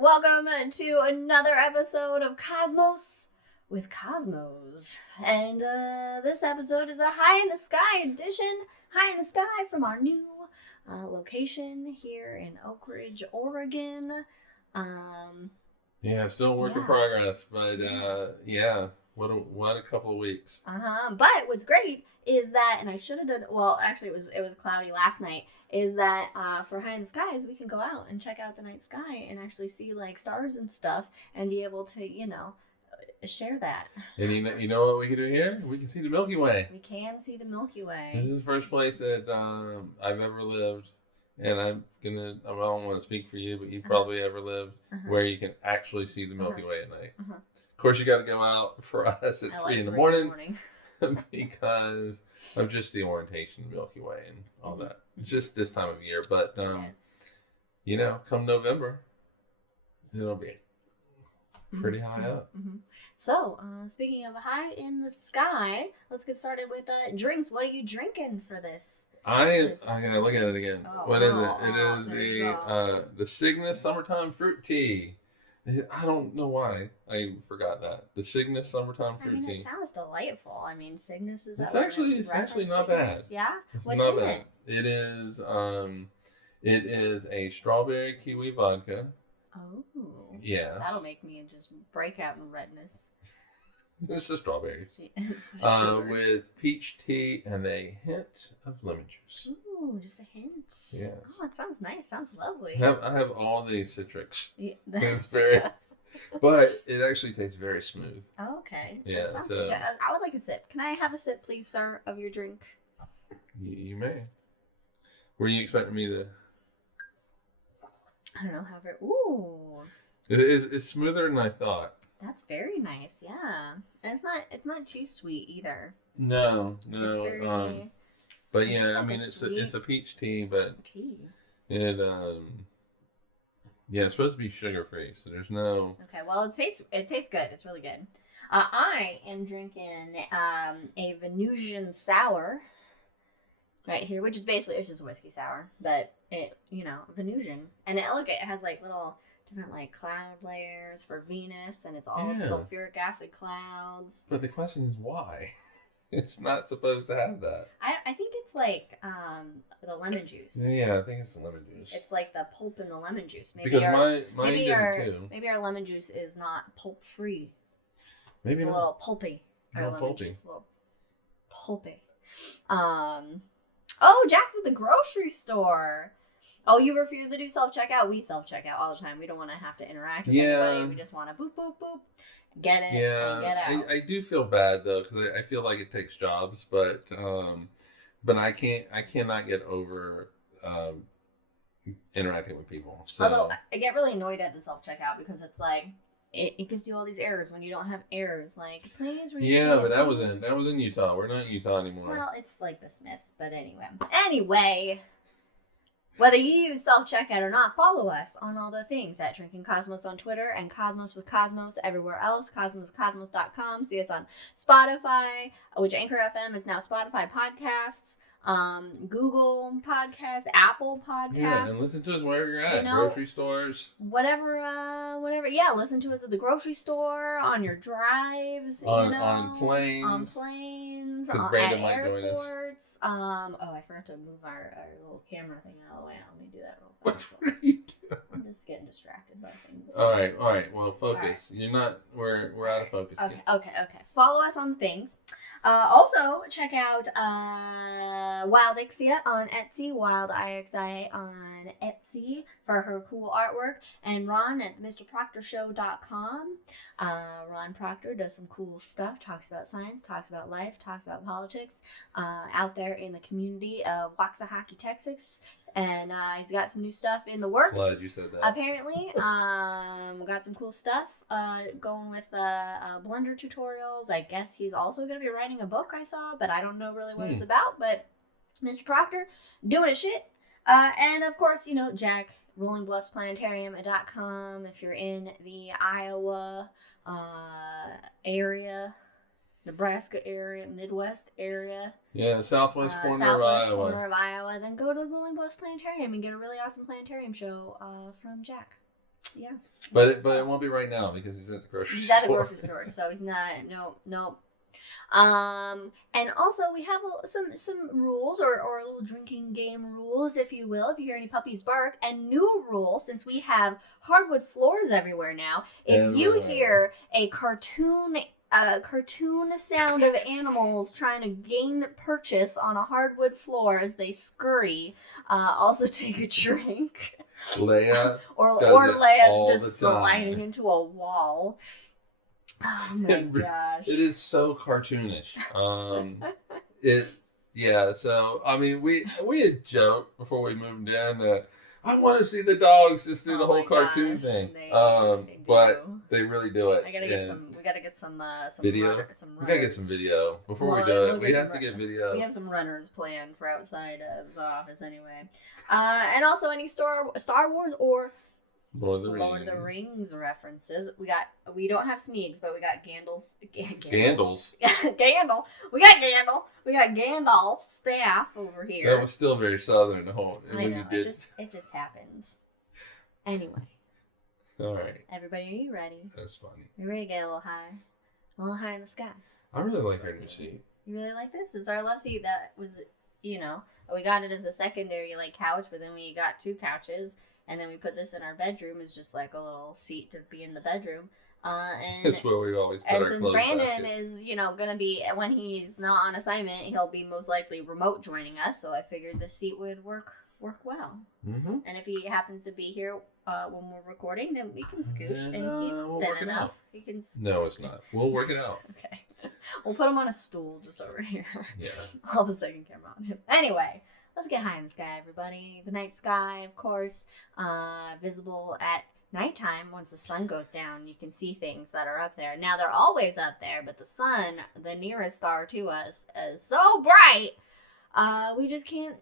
Welcome to another episode of Cosmos with Cosmos. And this episode is a High in the Sky edition. High in the Sky from our new location here in Oak Ridge, Oregon. Still a work in progress, but what a couple of weeks. But what's great is that, and I should have done, well, actually it was cloudy last night, is that for High in the Skies, we can go out and check out the night sky and actually see like stars and stuff and be able to, share that. And you know what we can do here? We can see the Milky Way. We can see the Milky Way. This is the first place that I've ever lived, and I don't want to speak for you, but you've probably ever lived where you can actually see the Milky Way at night. Of course, you got to go out for us at 3 in the morning. Because of just the orientation of the Milky Way and all that. It's just this time of year. But, come November, it'll be pretty high up. So, speaking of high in the sky, let's get started with drinks. What are you drinking for this? I gotta look at it again. What is it? It is the Cygnus Summertime Fruit Tea. I don't know why I forgot that. The Cygnus Summertime Fruit Tea. It sounds delightful. I mean, Cygnus is... It's actually not bad. Yeah? What's in it? It is a strawberry kiwi vodka. Oh. Yes. That'll make me just break out in redness. It's a strawberry. Sure. With peach tea and a hint of lemon juice. Ooh, just a hint. Yes. Oh, it sounds nice. Sounds lovely. I have all the citrics. Yeah. It's very... But it actually tastes very smooth. Oh, okay. Yeah, that sounds good. I would like a sip. Can I have a sip, please, sir, of your drink? You may. Were you expecting me to... I don't know, however... Ooh. It's smoother than I thought. That's very nice, yeah. And it's not too sweet either. No. It's very... but yeah, I mean, it's a peach tea, but... Tea. It, it's supposed to be sugar-free, so there's no... Okay, well, it tastes good. It's really good. I am drinking a Venusian sour right here, which is basically, it's just whiskey sour, but it, Venusian. And it has like little different like cloud layers for Venus, and it's all sulfuric acid clouds. But the question is why? It's not supposed to have that. I think it's like the lemon juice. Yeah, I think it's the lemon juice. It's like the pulp in the lemon juice. Maybe too. Maybe our lemon juice is not pulp free. Maybe it's not. A little pulpy. A little pulpy. Juice, a little pulpy. Oh, Jack's at the grocery store. Oh, you refuse to do self-checkout? We self-checkout all the time. We don't want to have to interact with anybody. We just want to boop, boop, boop, get it, and get out. I do feel bad, though, because I feel like it takes jobs, but I cannot get over interacting with people. So. Although, I get really annoyed at the self-checkout because it's like, it gives you all these errors when you don't have errors. Like, please rescan. Yeah, but that was in Utah. We're not in Utah anymore. Well, it's like the Smiths, but anyway. Whether you use self-checkout or not, follow us on all the things at Drinking Cosmos on Twitter and Cosmos with Cosmos everywhere else. CosmosWithCosmos.com. See us on Spotify, which Anchor FM is now Spotify Podcasts, Google Podcasts, Apple Podcasts. Yeah, and listen to us wherever you're at. Grocery stores. Whatever. Yeah, listen to us at the grocery store, on your drives, on planes. On planes, at airports. I forgot to move our little camera thing out of the way. Let me do that real quick. What are you doing? I'm just getting distracted by things. All right. Well, focus. Right. You're not. We're out of focus. Okay. Follow us on things. Also, check out Wildixia on Etsy, Wildixia on Etsy for her cool artwork, and Ron at MrProctorShow.com. Ron Proctor does some cool stuff, talks about science, talks about life, talks about politics, out there in the community of Waxahachie, Texas. And he's got some new stuff in the works. Glad you said that. Apparently, we got some cool stuff going with Blender tutorials. I guess he's also going to be writing a book. I saw, but I don't know really what it's about. But Mr. Proctor doing his shit, and of course, Jack, RollingBluffsPlanetarium.com. If you're in the Iowa area. Nebraska area, Midwest area. Yeah, southwest corner of Iowa. Then go to Rolling Bluffs Planetarium and get a really awesome planetarium show from Jack. Yeah. But it won't be right now because he's at the grocery store. He's at the grocery store, so he's not. No. And also we have some rules or a little drinking game rules, if you will, if you hear any puppies bark. And new rules, since we have hardwood floors everywhere now, if you hear a cartoon sound of animals trying to gain purchase on a hardwood floor as they scurry, also take a drink. Leia or Leia just sliding into a wall. Oh my gosh. It is so cartoonish. So I mean we had joked before we moved in that I want to see the dogs just do the whole cartoon thing. They but they really do it. We gotta get some video. Runners. We gotta get some video before we do it. We have to get video. We have some runners planned for outside of the office anyway. And also any Star Wars or Lord of the Rings references. We don't have Smeegs, but we got Gandalf's. Gandalf's. Gandalf. We got Gandalf. We got Gandalf's staff over here. That was still very southern. The whole. I know. It just happens. Anyway. All right. Everybody, are you ready? That's funny. You ready to get a little high in the sky? I really like our new seat. You really like this? It's our love seat that was, we got it as a secondary couch, but then we got 2 couches. And then we put this in our bedroom as just like a little seat to be in the bedroom. And that's where we always put our clothes. And since Brandon is, going to be, when he's not on assignment, he'll be most likely remote joining us. So I figured this seat would work well. Mm-hmm. And if he happens to be here when we're recording, then we can scoosh. And he's thin enough. He can scoosh. No, it's not. We'll work it out. Okay. We'll put him on a stool just over here. Yeah. I'll have a second camera on him. Anyway. Let's get high in the sky, everybody. The night sky, of course, visible at nighttime. Once the sun goes down, you can see things that are up there. Now, they're always up there, but the sun, the nearest star to us, is so bright, we just can't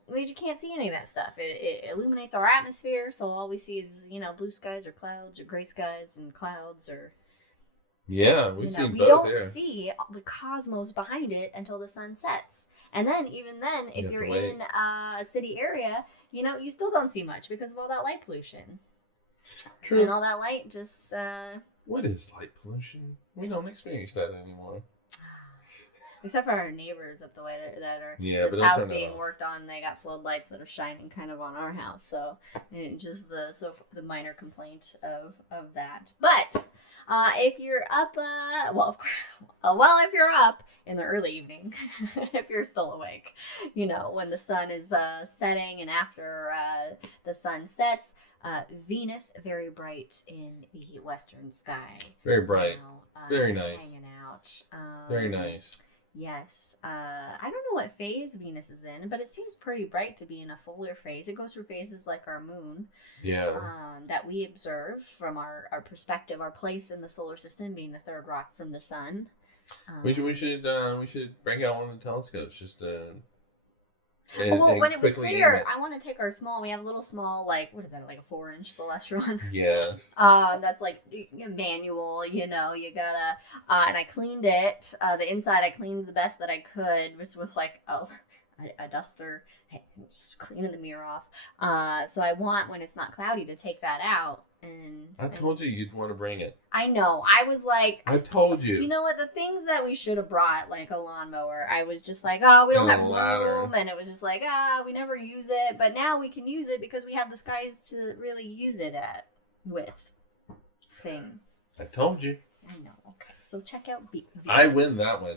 see any of that stuff. It illuminates our atmosphere, so all we see is, blue skies or clouds or gray skies and clouds or... Yeah, we've seen both. We don't see the cosmos behind it until the sun sets. And then, if you're in a city area, you still don't see much because of all that light pollution. True. And all that light just... What is light pollution? We don't experience that anymore. Except for our neighbors up the way that are... Yeah, this house being worked on, they got floodlights that are shining kind of on our house. So, just the minor complaint of that. But... if you're up, if you're up in the early evening, if you're still awake, when the sun is setting and after the sun sets, Venus, very bright in the western sky. Very bright. Very nice. Hanging out. Very nice. Yes. I don't know what phase Venus is in, but it seems pretty bright to be in a fuller phase. It goes through phases like our moon. Yeah. That we observe from our perspective, our place in the solar system being the third rock from the sun. We should bring out one of the telescopes just when it was clear, I want to take our small. We have a little small, what is that, like a 4-inch celestron? Yeah. That's manual. You gotta. And I cleaned it. The inside I cleaned the best that I could, was with a duster, just cleaning the mirror off. So I want, when it's not cloudy, to take that out. And I told you you'd want to bring it. I know. I was like... I told you. You know what? The things that we should have brought, like a lawnmower, I was just like, oh, we don't have room. And it was just like, we never use it. But now we can use it because we have the skies to really use it with thing. I told you. I know. Okay. So check out Venus. I win that one.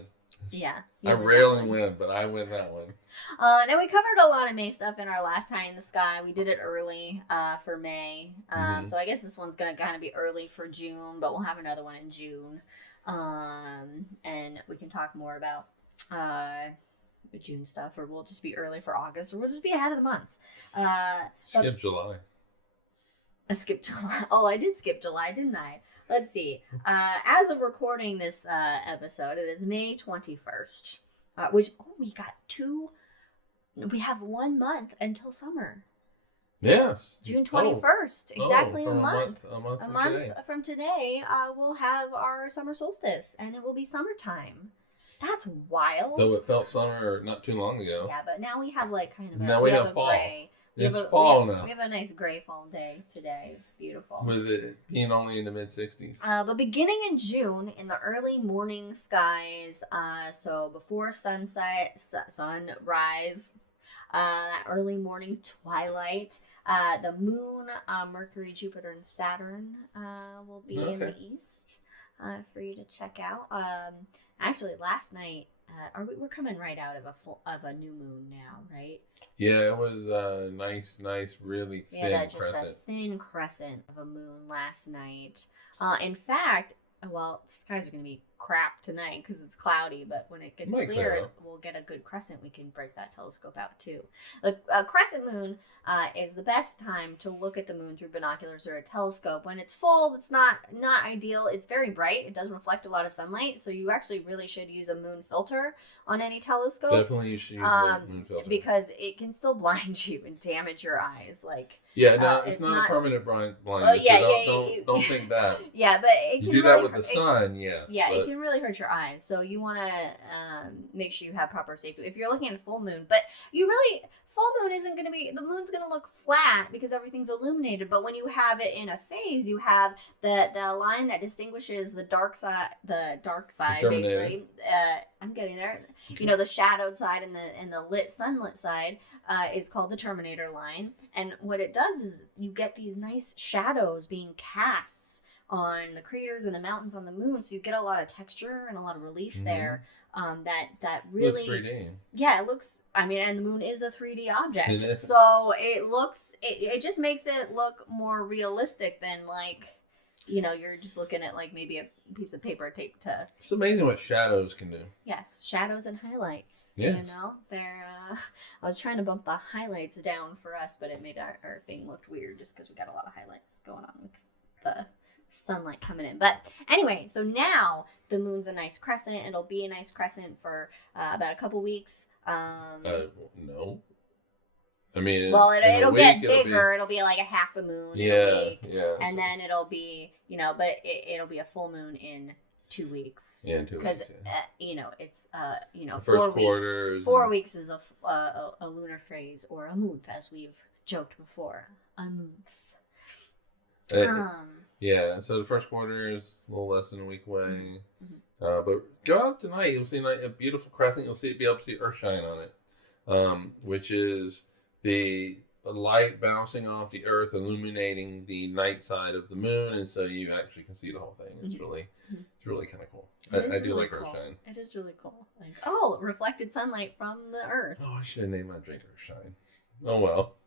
Yeah. I rarely win, but I win that one. Now we covered a lot of May stuff in our last High in the Sky. We did it early for May. So I guess this one's going to kind of be early for June, but we'll have another one in June. And we can talk more about the June stuff, or we'll just be early for August, or we'll just be ahead of the months. Skip July. I skipped July. Oh, I did skip July, didn't I? Let's see. As of recording this episode, it is May 21st, we have 1 month until summer. Yes. June 21st, exactly a month. A month from today, we'll have our summer solstice, and it will be summertime. That's wild. Though it felt summer not too long ago. Yeah, but now we have kind of we have fall. It's fall now. We have a nice gray fall day today. It's beautiful. With it being only in the mid-60s. But beginning in June, in the early morning skies, so before sunrise, early morning twilight, the moon, Mercury, Jupiter, and Saturn will be in the east for you to check out. Actually, last night, we're coming right out of a new moon now, right? Yeah, it was nice, really thin crescent. Just a thin crescent of a moon last night. In fact, well, skies are going to be crap tonight because it's cloudy, but when it gets clear, we'll get a good crescent. We can break that telescope out too. A crescent moon is the best time to look at the moon through binoculars or a telescope. When it's full, it's not ideal. It's very bright. It doesn't reflect a lot of sunlight, so you actually really should use a moon filter on any telescope. Definitely you should use a moon filter. Because it can still blind you and damage your eyes. It's not a permanent blindness. Don't think that. Yeah, but it can you do really that with the sun, yes. Yeah, it can really hurt your eyes. So you want to make sure you have proper safety. If you're looking at a full moon, but full moon isn't going to be, the moon's going to look flat because everything's illuminated. But when you have it in a phase, you have the line that distinguishes the dark side, basically. I'm getting there. The shadowed side and the sunlit side is called the Terminator line. And what it does is you get these nice shadows being cast on the craters and the mountains on the moon, so you get a lot of texture and a lot of relief there. That really looks 3D. Yeah, it looks. And the moon is a 3D object, it so it looks. It just makes it look more realistic than you're just looking at maybe a piece of paper taped to. It's amazing what shadows can do. Yes, shadows and highlights. Yes. They're. I was trying to bump the highlights down for us, but it made our thing look weird just because we got a lot of highlights going on with the sunlight coming in. But anyway, so now the moon's a nice crescent. It'll be a nice crescent for about a couple weeks. No. It'll get bigger. It'll be like a half a moon in a week. Yeah. And then it'll be, but it'll be a full moon in 2 weeks. Yeah, in 2 weeks. Because, it's, the 4 first weeks. Quarters 4 weeks is a lunar phase, or a month, as we've joked before. A month. Yeah, so the first quarter is a little less than a week away. Mm-hmm. But go out tonight, you'll see a beautiful crescent. You'll be able to see Earthshine on it, which is the light bouncing off the Earth, illuminating the night side of the moon, and so you actually can see the whole thing. It's really kind of cool. I do like Earthshine. It is really cool. Reflected sunlight from the Earth. Oh, I should have named my drink Earthshine. Oh well.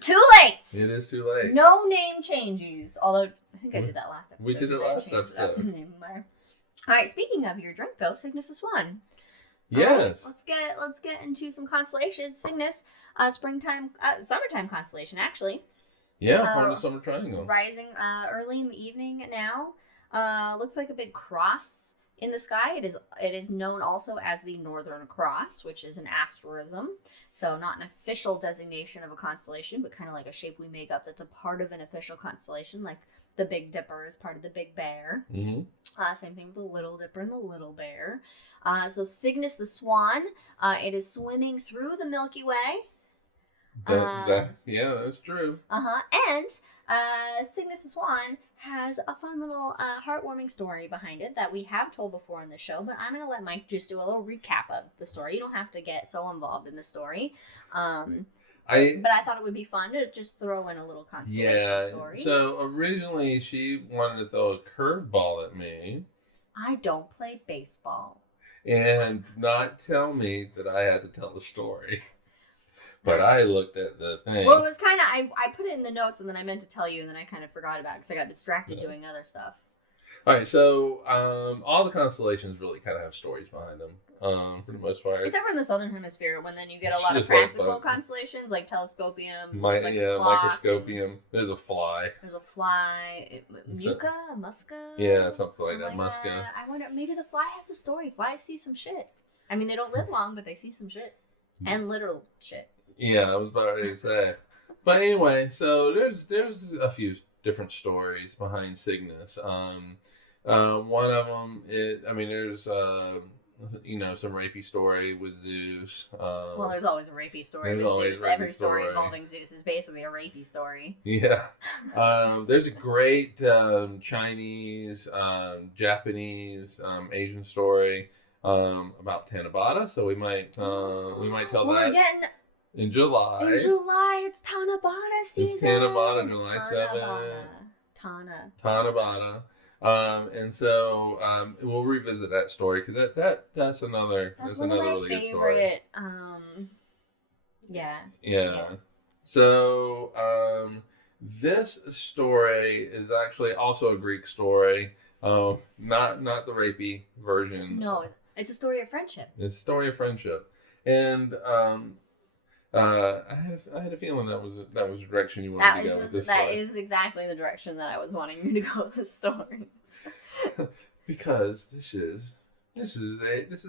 Too late. It is too late. No name changes. Although I think I did that last episode. We did it last episode. All right. Speaking of your drink, though, Cygnus the Swan. Yes. Let's get into some constellations. Cygnus, summertime constellation, actually. Yeah, part of the summer triangle. Rising early in the evening now. Looks like a big cross in the sky. It is known also as the Northern Cross, which is an asterism. So not an official designation of a constellation, but kind of like a shape we make up that's a part of an official constellation, like the Big Dipper is part of the Big Bear. Mm-hmm. Same thing with the Little Dipper and the Little Bear. So Cygnus the Swan, it is swimming through the Milky Way. That's true. And Cygnus the Swan has a fun little heartwarming story behind it that we have told before in the show, but I'm going to let Mike just do a little recap of the story. You don't have to get so involved in the story. But I thought it would be fun to just throw in a little constellation story. So originally she wanted to throw a curveball at me. I don't play baseball. And not tell me that I had to tell the story. But I looked at the thing. Well, it was kind of, I put it in the notes and then I meant to tell you and then I kind of forgot about it because I got distracted doing other stuff. All right, so all the constellations really kind of have stories behind them for the most part. Except for in the southern hemisphere when then you get a lot of practical constellations like telescopium. Microscopium. There's a fly. Musca? Yeah, something like that. Musca. I wonder, maybe the fly has a story. Flies see some shit. I mean, they don't live long, but they see some shit. And literal shit. Yeah, I was about ready to say. But anyway, so there's a few different stories behind Cygnus. One of them, there's some rapey story with Zeus. Well, there's always a rapey story there's with always Zeus. a rapey Every story story. involving Zeus is basically a rapey story. Yeah. There's a great Chinese, Japanese, Asian story about Tanabata, so we might tell that in July. In July, it's Tanabata season. It's Tanabata, July 7th. Tanabata. And so we'll revisit that story because that's another really good story. Yeah. So this story is actually also a Greek story. Not the rapey version. No, it's a story of friendship. It's a story of friendship, and I had a feeling that was the direction you wanted to go with this story. That is exactly the direction that I was wanting you to go with this story. Because this is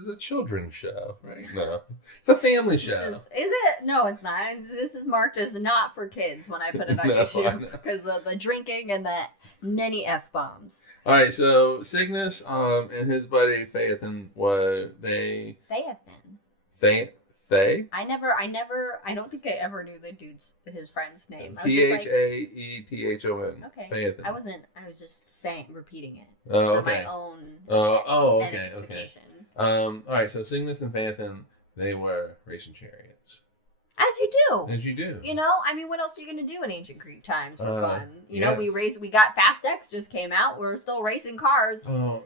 a children's show, right? No, it's a family show. Is it? No, it's not. This is marked as not for kids when I put it on YouTube because of the drinking and the many F-bombs. All right, so Cygnus and his buddy Phaethon Thay? I don't think I ever knew his friend's name. Phaethon. Okay. Phaethon. I was just repeating it. Oh, for okay. my own okay. edification. All right, so Cygnus and Phaethon, they were racing chariots. As you do. As you do. What else are you going to do in ancient Greek times for fun? Yes. We got Fast X just came out. We're still racing cars. Oh,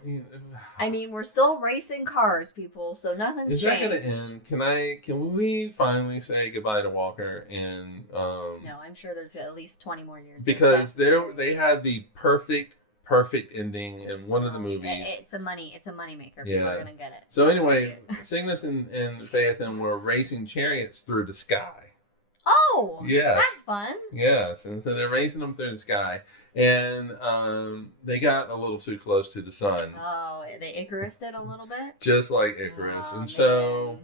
we're still racing cars, people, so nothing's Is changed. that going to end? Can we finally say goodbye to Walker and No, I'm sure there's at least 20 more years. Because they had the perfect ending in one of the movies. It's a money maker. People are going to get it. So anyway, Cygnus and Phaethon were racing chariots through the sky. Oh, yes, that's fun. Yes, and so they're racing them through the sky, and they got a little too close to the sun. Oh, they Icarused it a little bit, just like Icarus, and man. so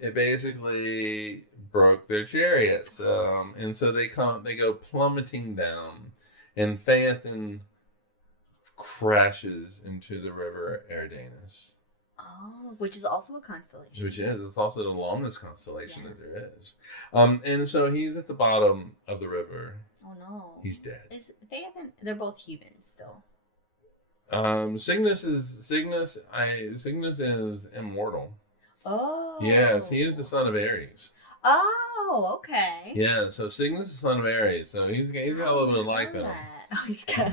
it basically broke their chariots, and so they go plummeting down, and Phaethon crashes into the river Eridanus. Oh, which is also a constellation. Which is. It's also the longest constellation that there is. And so he's at the bottom of the river. Oh, no. He's dead. They're both humans still. Cygnus is immortal. Oh. Yes, he is the son of Ares. Oh, okay. Yeah, so Cygnus is the son of Ares. So he's got a little bit of life in him. Oh, he's got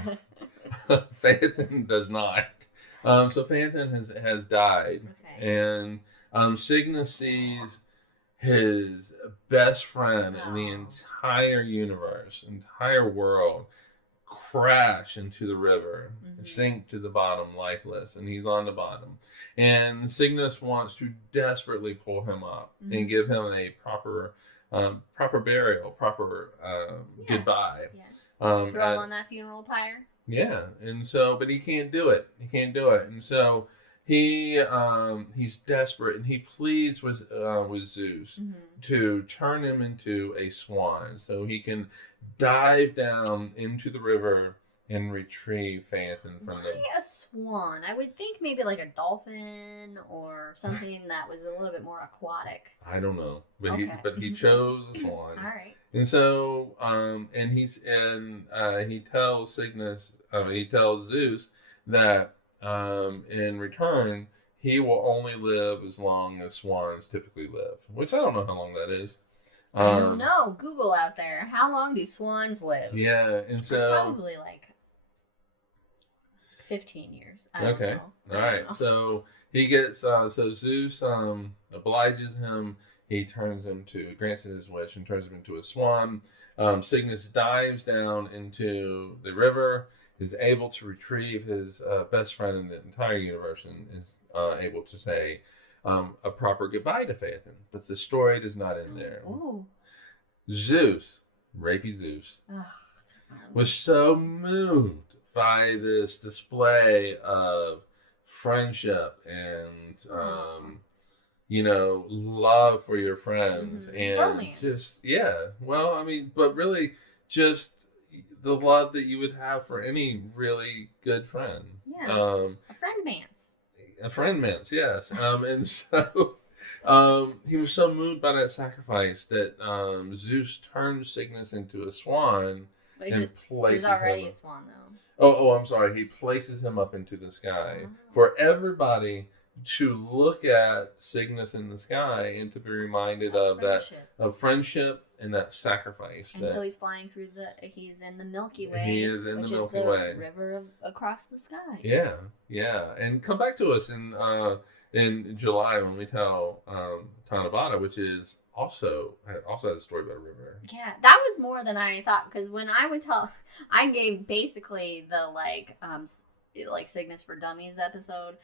Phaethon does not. So Phaethon has died, and Cygnus sees his best friend in the entire universe, entire world, crash into the river, sink to the bottom, lifeless, and he's on the bottom. And Cygnus wants to desperately pull him up and give him a proper burial, proper goodbye. Yeah. Throw him on that funeral pyre. Yeah, and so, but he can't do it. And so he's desperate, and he pleads with Zeus to turn him into a swan, so he can dive down into the river and retrieve Phaethon from them. Why a swan? I would think maybe like a dolphin or something that was a little bit more aquatic. I don't know, but he chose a swan. All right. And so, he tells Zeus that in return he will only live as long as swans typically live, which I don't know how long that is. I don't know. Google out there. How long do swans live? Yeah, and so it's probably like 15 years. I don't know. All right. So he gets so Zeus obliges him. He grants him his wish and turns him into a swan. Cygnus dives down into the river, is able to retrieve his best friend in the entire universe, and is able to say a proper goodbye to Phaethon. But the story does not end there. Ooh. Zeus, rapey Zeus, was so moved by this display of friendship and love for your friends and romance. But really just the love that you would have for any really good friend. Yeah. A friend-mance. A friend mince, yes. And so he was so moved by that sacrifice that Zeus turned Cygnus into a swan But and he places was already him. a swan, though. I'm sorry. He places him up into the sky for everybody to look at Cygnus in the sky and to be reminded of friendship and that sacrifice. And so he's flying through he's in the Milky Way. He is in the Milky Way. River across the sky. Yeah. And come back to us in July when we tell Tanabata, which is also has a story about a river. Yeah, that was more than I thought, because when I would tell, I gave basically the like Cygnus for Dummies episode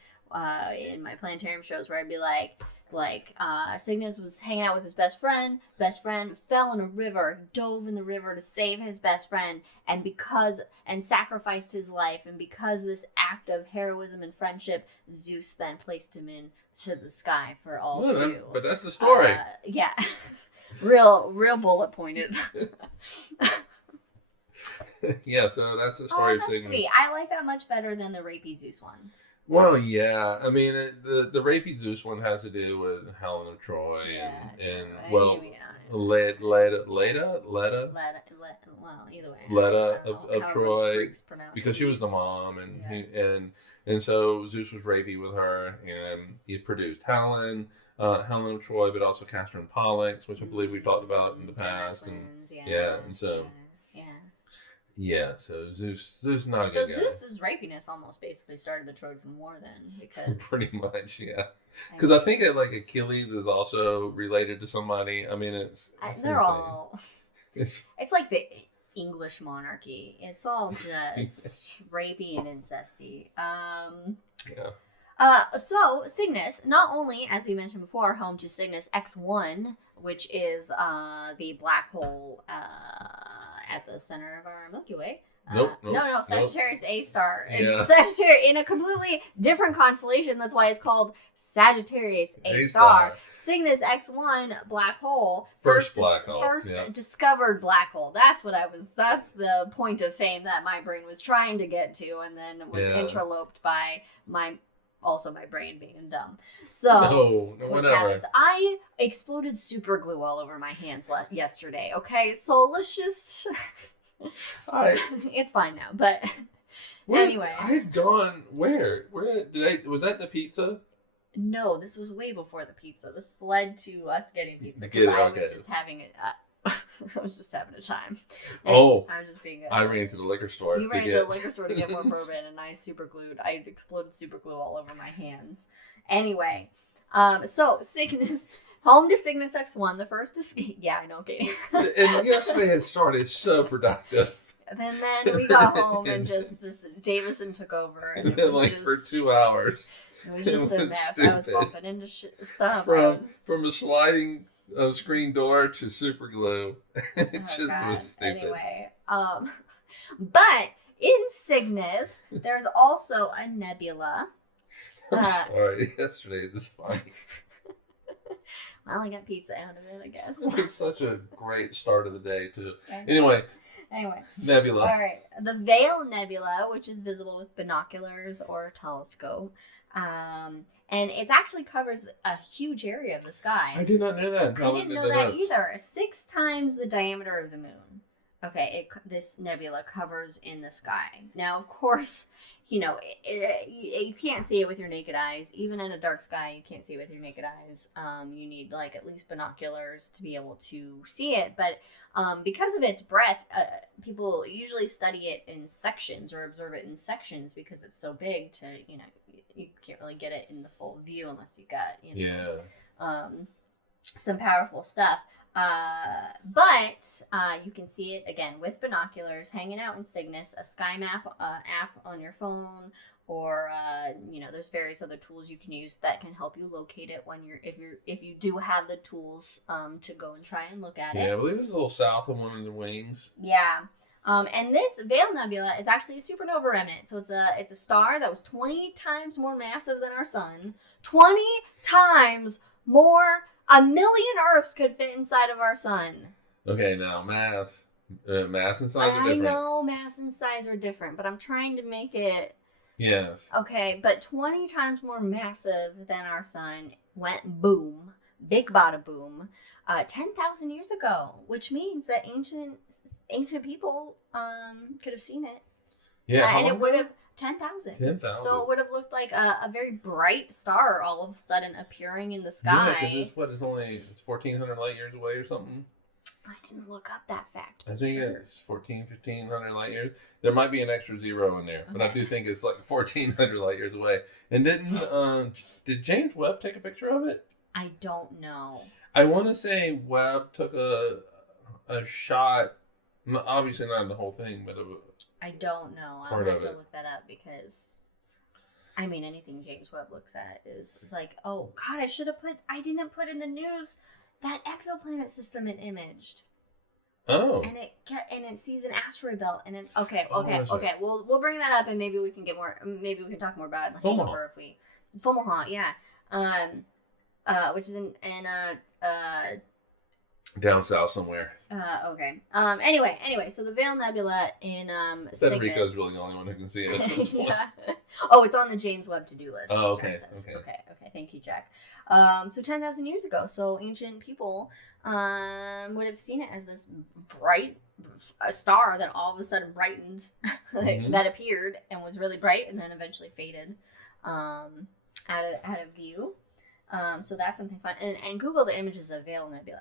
in my Planetarium shows, where I'd be like Cygnus was hanging out with his best friend fell in a river, dove in the river to save his best friend, and sacrificed his life, and because of this act of heroism and friendship, Zeus then placed him into the sky for all to. But that's the story. Yeah. real bullet pointed. Yeah, so that's the story of Cygnus. Sweet. I like that much better than the rapey Zeus ones. Well, yeah. I mean, the rapey Zeus one has to do with Helen of Troy Leda of Troy, because she was the mom, and so Zeus was rapey with her, and he produced Helen of Troy, but also Castor and Pollux, which I believe we talked about in the past, so Zeus not a good guy. So Zeus's rapiness almost basically started the Trojan War then, because pretty much, yeah. Because I think that Achilles is also related to somebody. I mean, they're all. It's like the English monarchy. It's all just rapey and incesty. So Cygnus, not only, as we mentioned before, home to Cygnus X1, which is the black hole at the center of our Milky Way. No, Sagittarius A star is Sagittarius in a completely different constellation. That's why it's called Sagittarius A star. Cygnus X1 black hole. First discovered black hole. That's the point of fame that my brain was trying to get to, and then was interloped by my brain being dumb. So, whatever. I exploded super glue all over my hands yesterday. Okay, so let's just. It's fine now, but anyway. I had gone where? Was that the pizza? No, this was way before the pizza. This led to us getting pizza because I was just having it. I was just having a time. And I was just being. I ran to the liquor store. You ran to the liquor store to get more bourbon, and I exploded super glue all over my hands. Anyway, so Cygnus. Home to Cygnus X1, the first escape. Yeah, I know, Katie. And yesterday had started so productive. And then we got home and just Jameson took over. And it was for 2 hours. It was just a mess. Stupid. I was bumping into stuff. From a sliding screen door to super glue. It was stupid. Anyway, but in Cygnus, there's also a nebula. I'm sorry. Yesterday is funny. Well, I got pizza out of it, I guess. It was such a great start of the day, too. Anyway. Nebula. All right. The Veil Nebula, which is visible with binoculars or a telescope. And it actually covers a huge area of the sky. I did not know that. I didn't know that either. 6 times the diameter of the moon. Okay, this nebula covers in the sky. Now, of course, you can't see it with your naked eyes. Even in a dark sky, you can't see it with your naked eyes. You need at least binoculars to be able to see it. But because of its breadth, people usually study it in sections or observe it in sections because it's so big to, you can't really get it in the full view unless you got, some powerful stuff. But you can see it again with binoculars, hanging out in Cygnus, a sky map app on your phone, or there's various other tools you can use that can help you locate it if you do have the tools to go and try and look at it. Yeah, I believe it's a little south of one of the wings. Yeah. And this Veil Nebula is actually a supernova remnant. So it's a star that was 20 times more massive than our sun. 20 times more. 1 million Earths could fit inside of our sun. Okay, now mass and size are different. I know mass and size are different, but I'm trying to make it Yes. Okay, but 20 times more massive than our sun went boom, big bada boom, 10,000 years ago, which means that ancient people could have seen it. Yeah, and it would have 10,000. 10,000. So it would have looked like a very bright star all of a sudden appearing in the sky. Yeah, because it's 1,400 light years away or something. I didn't look up that fact. I think it's 1,500 light years. There might be an extra zero in there, but I do think it's like 1,400 light years away. And did James Webb take a picture of it? I don't know. I want to say Webb took a shot, obviously not the whole thing, but I don't know. I'll have to look that up because, I mean, anything James Webb looks at is like, oh God, I didn't put in the news that exoplanet system it imaged. Oh. And it sees an asteroid belt and it okay. We'll bring that up and maybe we can talk more about it in the hangover if we Fomalhaut, yeah. Which is in down south somewhere. Okay. Anyway, so the Veil Nebula in Cygnus. Federico's really the only one who can see it at this point. Yeah. Oh, it's on the James Webb to-do list. Oh, okay. Okay. Thank you, Jack. So 10,000 years ago, so ancient people would have seen it as this bright star that all of a sudden brightened, that appeared and was really bright and then eventually faded out of view. So that's something fun. And Google the images of Veil Nebula.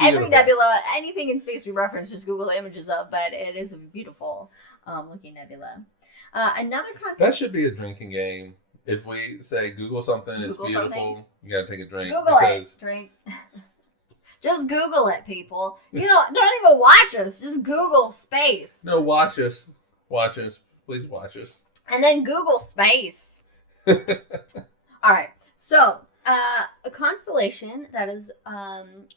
Every nebula, anything in space we reference, just Google the images of, but it is a beautiful looking nebula. Another concept. That should be a drinking game. If we say Google something, it's beautiful, you gotta take a drink. Google it. Drink. Just Google it, people. Don't even watch us. Just Google space. No, watch us. Watch us. Please watch us. And then Google space. All right. So, a constellation that is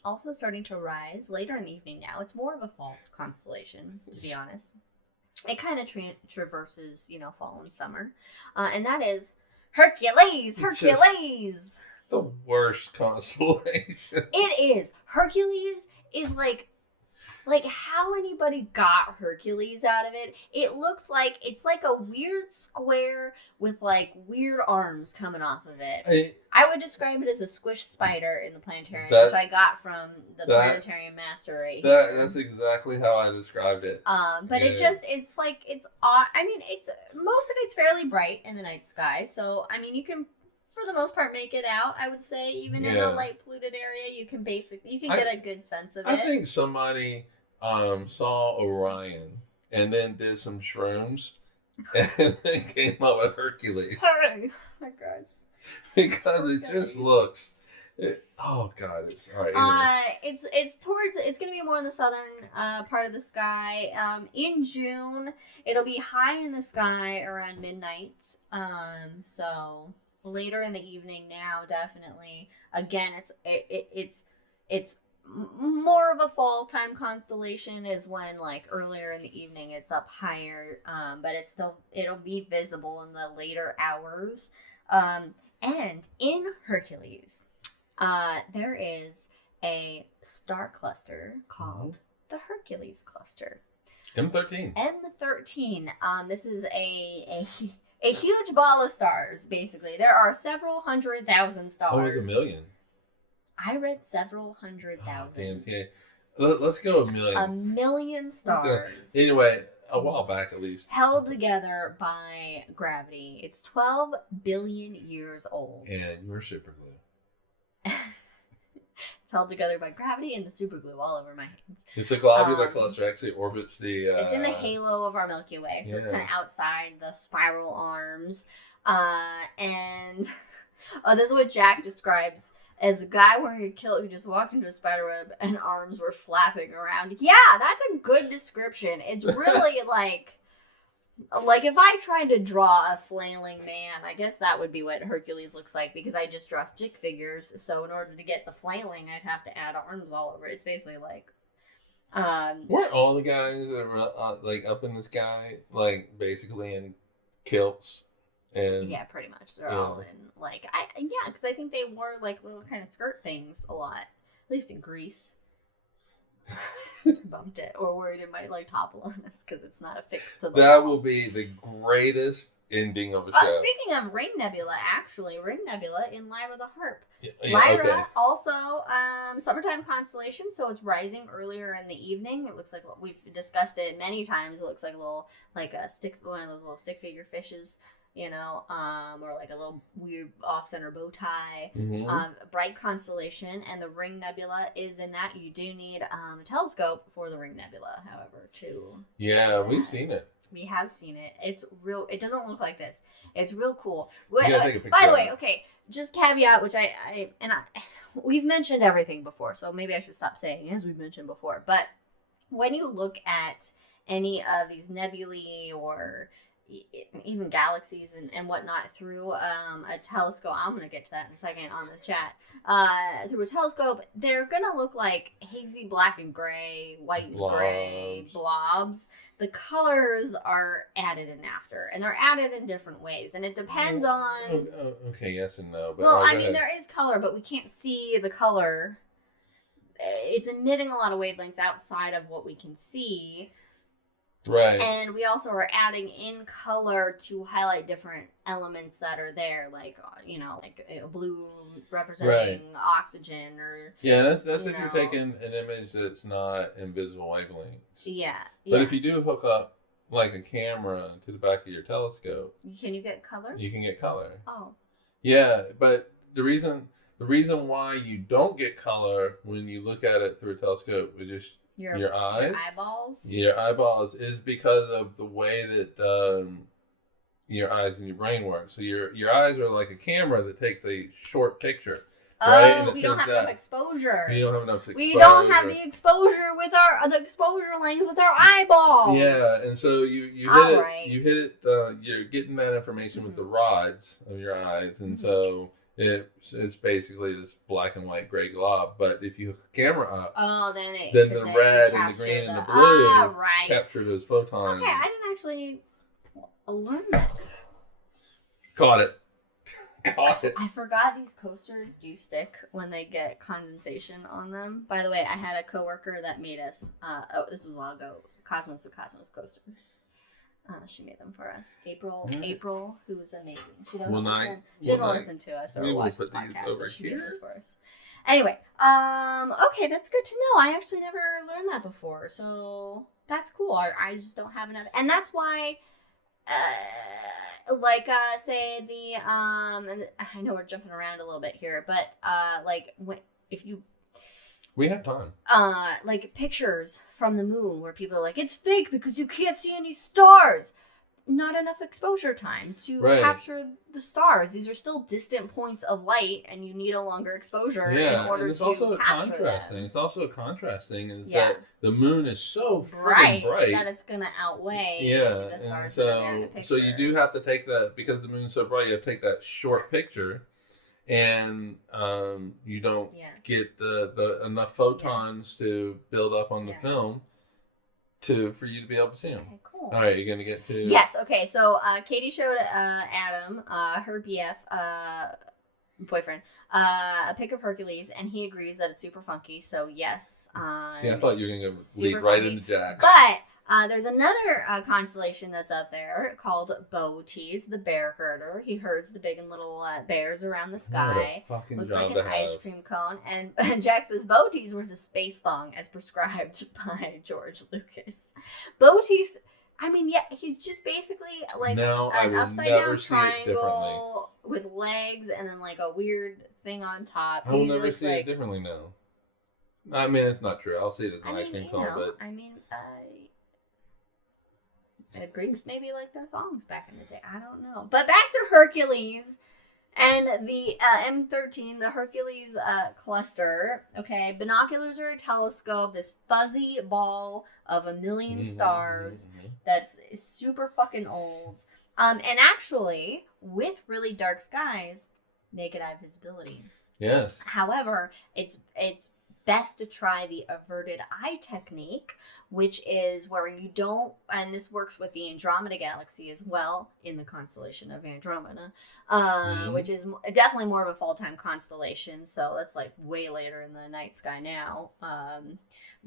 also starting to rise later in the evening now. It's more of a fall constellation, to be honest. It kind of traverses, fall and summer. And that is Hercules. Hercules. The worst constellation. It is. Hercules is like how anybody got Hercules out of it. It looks like it's like a weird square with like weird arms coming off of it. I would describe it as a squish spider in the planetarium, which I got from the planetarium master right here. That's exactly how I described it. But it's odd. I mean, most of it's fairly bright in the night sky, so I mean you can, for the most part, make it out. I would say even in a light polluted area, you can get a good sense of it. I think somebody saw Orion and then did some shrooms and then came up with Hercules. Oh my gosh. Because it just looks. Oh God! It's all right. Anyway. It's going to be more in the southern part of the sky. In June, it'll be high in the sky around midnight. So later in the evening now, definitely. Again, it's more of a fall time constellation is when like earlier in the evening it's up higher, but it'll be visible in the later hours. And in Hercules, there is a star cluster called the Hercules cluster. M13. M13. This is a huge ball of stars, basically. There are several 100,000 stars. Oh, it was 1 million. I read several 100,000. Yeah. Let's go 1 million. 1 million stars. So, anyway, a while back at least. Held together by gravity. It's 12 billion years old. And you're super glue. It's held together by gravity and the super glue all over my hands. It's a globular cluster. Actually orbits the... it's in the halo of our Milky Way. So it's kind of outside the spiral arms. And this is what Jack describes as a guy wearing a kilt who just walked into a spider web and arms were flapping around. Yeah, that's a good description. It's really like if I tried to draw a flailing man, I guess that would be what Hercules looks like, because I just draw stick figures. So in order to get the flailing, I'd have to add arms all over it. It's basically like... weren't all the guys that were like up in the sky, like basically in kilts? And yeah, pretty much. They're all in because I think they wore like little kind of skirt things a lot, at least in Greece. Bumped it or worried it might like topple on us because it's not affixed to the that wall. will be the greatest ending of a show. Speaking of Ring Nebula, actually, Ring Nebula in Lyra the Harp. Yeah, Lyra, okay. also summertime constellation, so it's rising earlier in the evening. It looks like, we've discussed it many times, it looks like one of those little stick figure fishes, you know, or like a little weird off-center bow tie. Bright constellation, and the Ring Nebula is in that. You do need a telescope for the Ring Nebula, however, to Yeah, we've seen it. We have seen it. It's real. It doesn't look like this. It's real cool. You gotta take a picture By the of way, it. okay, just caveat, which we've mentioned everything before, so maybe I should stop saying as we've mentioned before. But when you look at any of these nebulae or even galaxies and whatnot through a telescope, I'm gonna get to that in a second on the chat. Through a telescope, they're gonna look like hazy black and gray, white and gray blobs. The colors are added in after, and they're added in different ways, and it depends on. Okay, yes and no. But well, I mean, there is color, but we can't see the color. It's emitting a lot of wavelengths outside of what we can see. Right. And we also are adding in color to highlight different elements that are there, like, you know, like blue representing oxygen, or that's if you're taking an image that's not invisible wavelengths. Yeah. But if you do hook up like a camera to the back of your telescope, can you get color? You can get color. Oh. Yeah, but the reason why you don't get color when you look at it through a telescope with just your eyes, your eyeballs, is because of the way that your eyes and your brain work. So your eyes are like a camera that takes a short picture. Right? Oh, we don't have enough exposure. You don't have enough exposure. We don't have the exposure with the exposure length with our eyeballs. Yeah, and so you hit it. You're getting that information with the rods of your eyes, and so it's basically this black and white gray glob. But if you hook a camera up, then the red and the green and the blue capture those photons. Okay, I didn't actually learn that. Caught it. I forgot these coasters do stick when they get condensation on them. By the way, I had a coworker that made us. This was a while ago. Cosmos the Cosmos coasters. She made them for us. April, who's amazing. She doesn't listen to us or watch this podcast, but she made this for us. Anyway, okay, that's good to know. I actually never learned that before, so that's cool. Our eyes just don't have enough, and that's why. Say the and I know we're jumping around a little bit here, but we have time. Like pictures from the moon where people are like, it's fake because you can't see any stars. Not enough exposure time to capture the stars. These are still distant points of light, and you need a longer exposure in order to capture them. It's also a contrast thing. It's also a contrast thing is that the moon is so bright that it's going to outweigh the stars that are there in the picture. So you do have to take that, because the moon's so bright, you have to take that short picture, and you don't get the enough photons to build up on the film for you to be able to see them. Okay, cool. All right, you're going to get to... Yes, okay, so Katie showed Adam, her BF boyfriend, a pic of Hercules, and he agrees that it's super funky, so yes. See, I thought you were going to lead right into Jax. But there's another constellation that's up there called Boötes, the bear herder. He herds the big and little bears around the sky. Looks like an ice cream cone. And Jack says Boötes wears a space thong as prescribed by George Lucas. Boötes, I mean, he's just basically like an upside down triangle with legs and then like a weird thing on top. I will never see it differently now. I mean, it's not true. I'll see it as an ice cream cone, but... I mean, Greeks maybe like their thongs back in the day. I don't know. But back to Hercules and the M13, the Hercules cluster. Okay, binoculars are a telescope, this fuzzy ball of a million stars that's super fucking old. And actually, with really dark skies, naked eye visibility. Yes. However, it's best to try the averted eye technique, which is where you don't, and this works with the Andromeda galaxy as well, in the constellation of Andromeda, which is definitely more of a fall-time constellation, so that's like way later in the night sky now.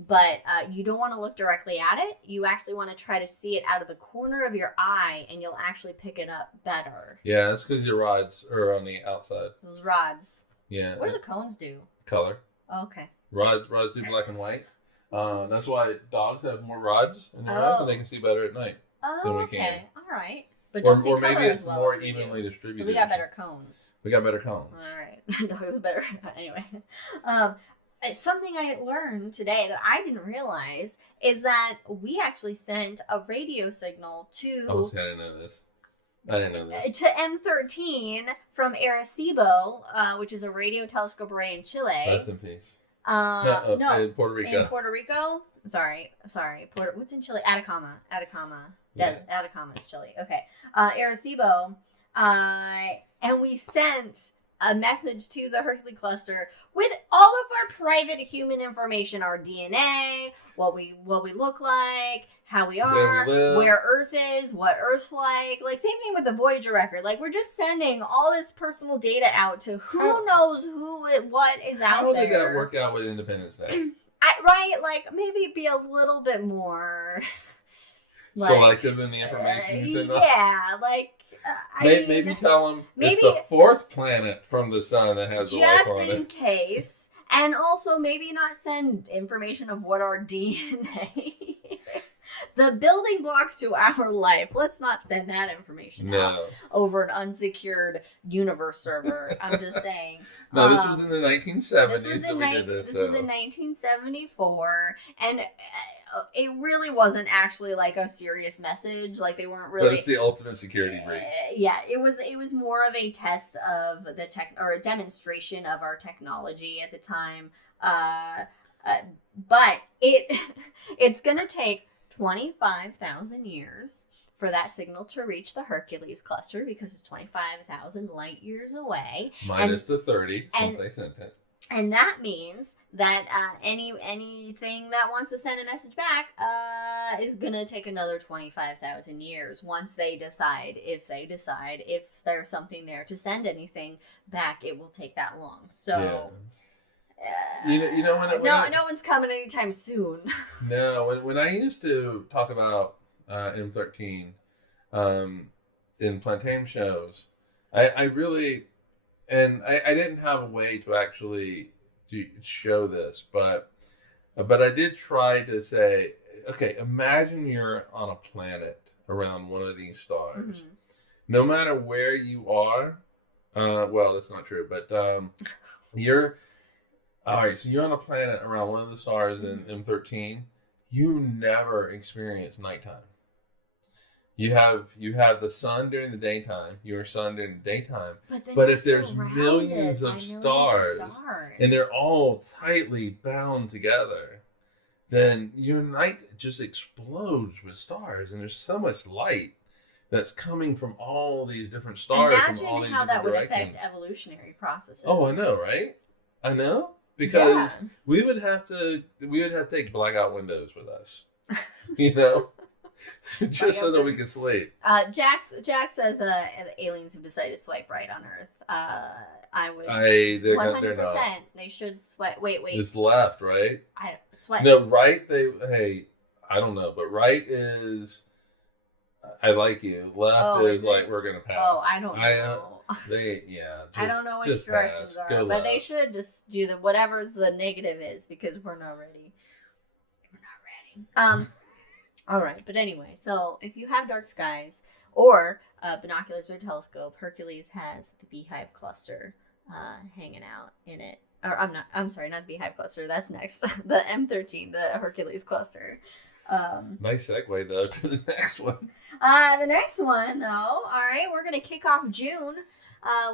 But you don't want to look directly at it. You actually want to try to see it out of the corner of your eye, and you'll actually pick it up better. Yeah, that's because your rods are on the outside. Those rods. Yeah. What do the cones do? Color. Oh, okay. Rods do black and white. That's why dogs have more rods in their eyes, so they can see better at night than we can. All right. But don't see or color maybe it's as well more as we evenly do. distributed. So we got better cones. We got better cones. All right. Dogs are better. Anyway. Something I learned today that I didn't realize is that we actually sent a radio signal to... Oh, see, I didn't know this. To M13 from Arecibo, which is a radio telescope array in Chile. Rest in peace. No, in Puerto Rico. In Puerto Rico? Sorry. What's in Chile? Atacama. Yeah. Atacama is Chile. Okay. Arecibo. And we sent a message to the Hercules cluster with all of our private human information, our DNA, what we look like, how we are, where Earth is, what Earth's like. Like, same thing with the Voyager record. Like, we're just sending all this personal data out to who knows what is out there. How did that work out with Independence Day? Right? Like, maybe be a little bit more... selective in the information you send off? Yeah, like... maybe tell them it's the fourth planet from the sun that has a life on it. Just in case. And also maybe not send information of what our DNA is. The building blocks to our life. Let's not send that information out over an unsecured universe server. I'm just saying. No, this was in the 1970s that we did this. This was in 1974. And it really wasn't actually like a serious message. Like, they weren't really... That's the ultimate security breach. Yeah, it was more of a test of the tech, or a demonstration of our technology at the time. But it's gonna take 25,000 years for that signal to reach the Hercules cluster, because it's 25,000 light years away. Minus the 30 since they sent it. And that means that anything that wants to send a message back is going to take another 25,000 years once they decide. If there's something there to send anything back, it will take that long. So... Yeah. No one's coming anytime soon. No, when I used to talk about M13 in Planetarium shows, I really, and I didn't have a way to actually show this, but I did try to say, okay, imagine you're on a planet around one of these stars. Mm-hmm. No matter where you are, well, that's not true, but you're... All right, so you're on a planet around one of the stars in M13. You never experience nighttime. You have the sun during the daytime, your sun during the daytime. But if there's millions of stars and they're all tightly bound together, then your night just explodes with stars, and there's so much light that's coming from all these different stars. Imagine from all these how that would directions. affect evolutionary processes. Oh, I know, right? I know. Because we would have to take blackout windows with us, just so that we can sleep. Jack says aliens have decided to swipe right on Earth. I would 100%. They should swipe. Wait. It's left, right? Swipe. No, right. I don't know, but right is I like you. Left is like we're gonna pass. Oh, I don't know. I don't know which directions are, but they should just do whatever the negative is, because we're not ready. All right, but anyway, so if you have dark skies or binoculars or telescope, Hercules has the Beehive cluster hanging out in it. Or I'm sorry, not the Beehive cluster. That's next. The M13, the Hercules cluster. Nice segue though to the next one. The next one, though, all right, we're going to kick off June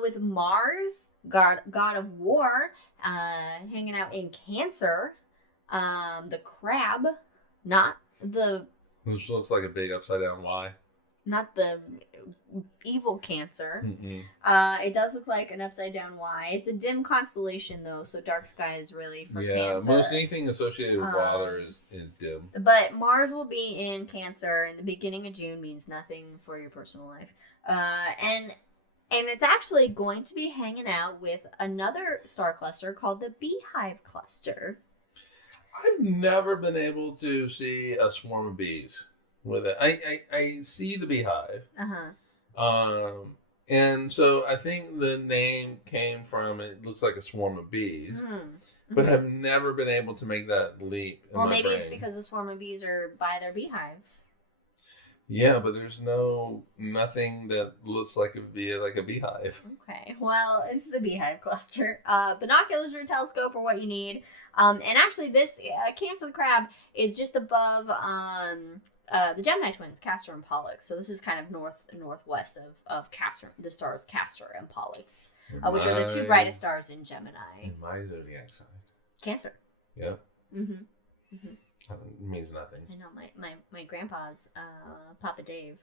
with Mars, God of War, hanging out in Cancer. The crab, not the... Which looks like a big upside down Y. not the evil Cancer. Mm-mm. It does look like an upside down Y. It's a dim constellation though, so dark sky is really for Cancer. Most anything associated with water is dim. But Mars will be in Cancer in the beginning of June, means nothing for your personal life. And it's actually going to be hanging out with another star cluster called the Beehive Cluster. I've never been able to see a swarm of bees with it. I see the beehive. And so I think the name came from, it looks like a swarm of bees. But I've never been able to make that leap in my maybe brain. it's because the swarm of bees are by their beehive. Yeah, but there's nothing that looks like it would be like a beehive. Okay, well, it's the Beehive Cluster. Binoculars or a telescope are what you need. And actually, this Cancer the Crab is just above the Gemini twins, Castor and Pollux. So this is kind of northwest of Castor, the stars Castor and Pollux, which are the two brightest stars in Gemini. In my zodiac sign. Cancer. Yep. That means nothing. I know, my grandpa's Papa Dave,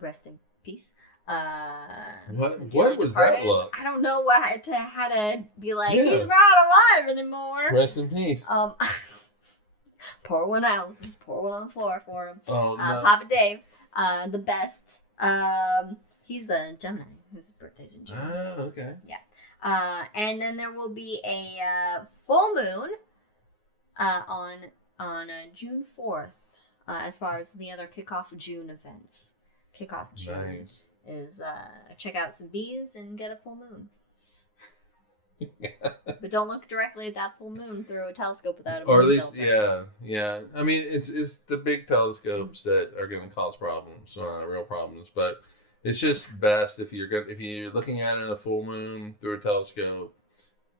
rest in peace. What was that look? I don't know how to be like, Yeah. he's not alive anymore. Rest in peace. Pour one out. Let's just pour one on the floor for him. Oh, no. Papa Dave, the best. He's a Gemini. His birthday's in June. Ah, okay. Yeah. And then there will be a full moon on June 4th, as far as the other kickoff June events. Kickoff June is check out some bees and get a full moon. But don't look directly at that full moon through a telescope without a moon or at least, filter. yeah. I mean, it's the big telescopes that are going to cause problems, real problems. But it's just best if you're looking at it in a full moon through a telescope,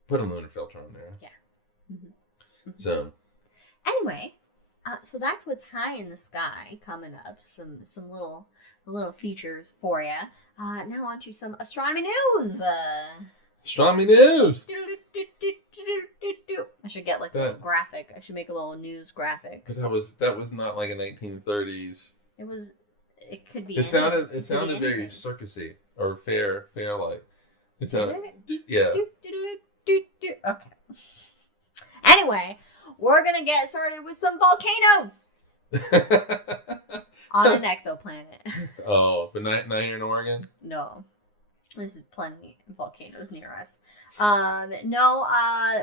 put a lunar filter on there. Yeah. So. Anyway, so that's what's high in the sky coming up. Some little features for you. Now on to some astronomy news. Astronomy news. I should get like a little graphic. I should make a little news graphic. But that was not like a 1930s. It could be. It sounded very circusy or fair like. It sounded. Yeah. Okay. Anyway, we're gonna get started with some volcanoes on an exoplanet. Oh, but not here in Oregon? No. There's plenty of volcanoes near us.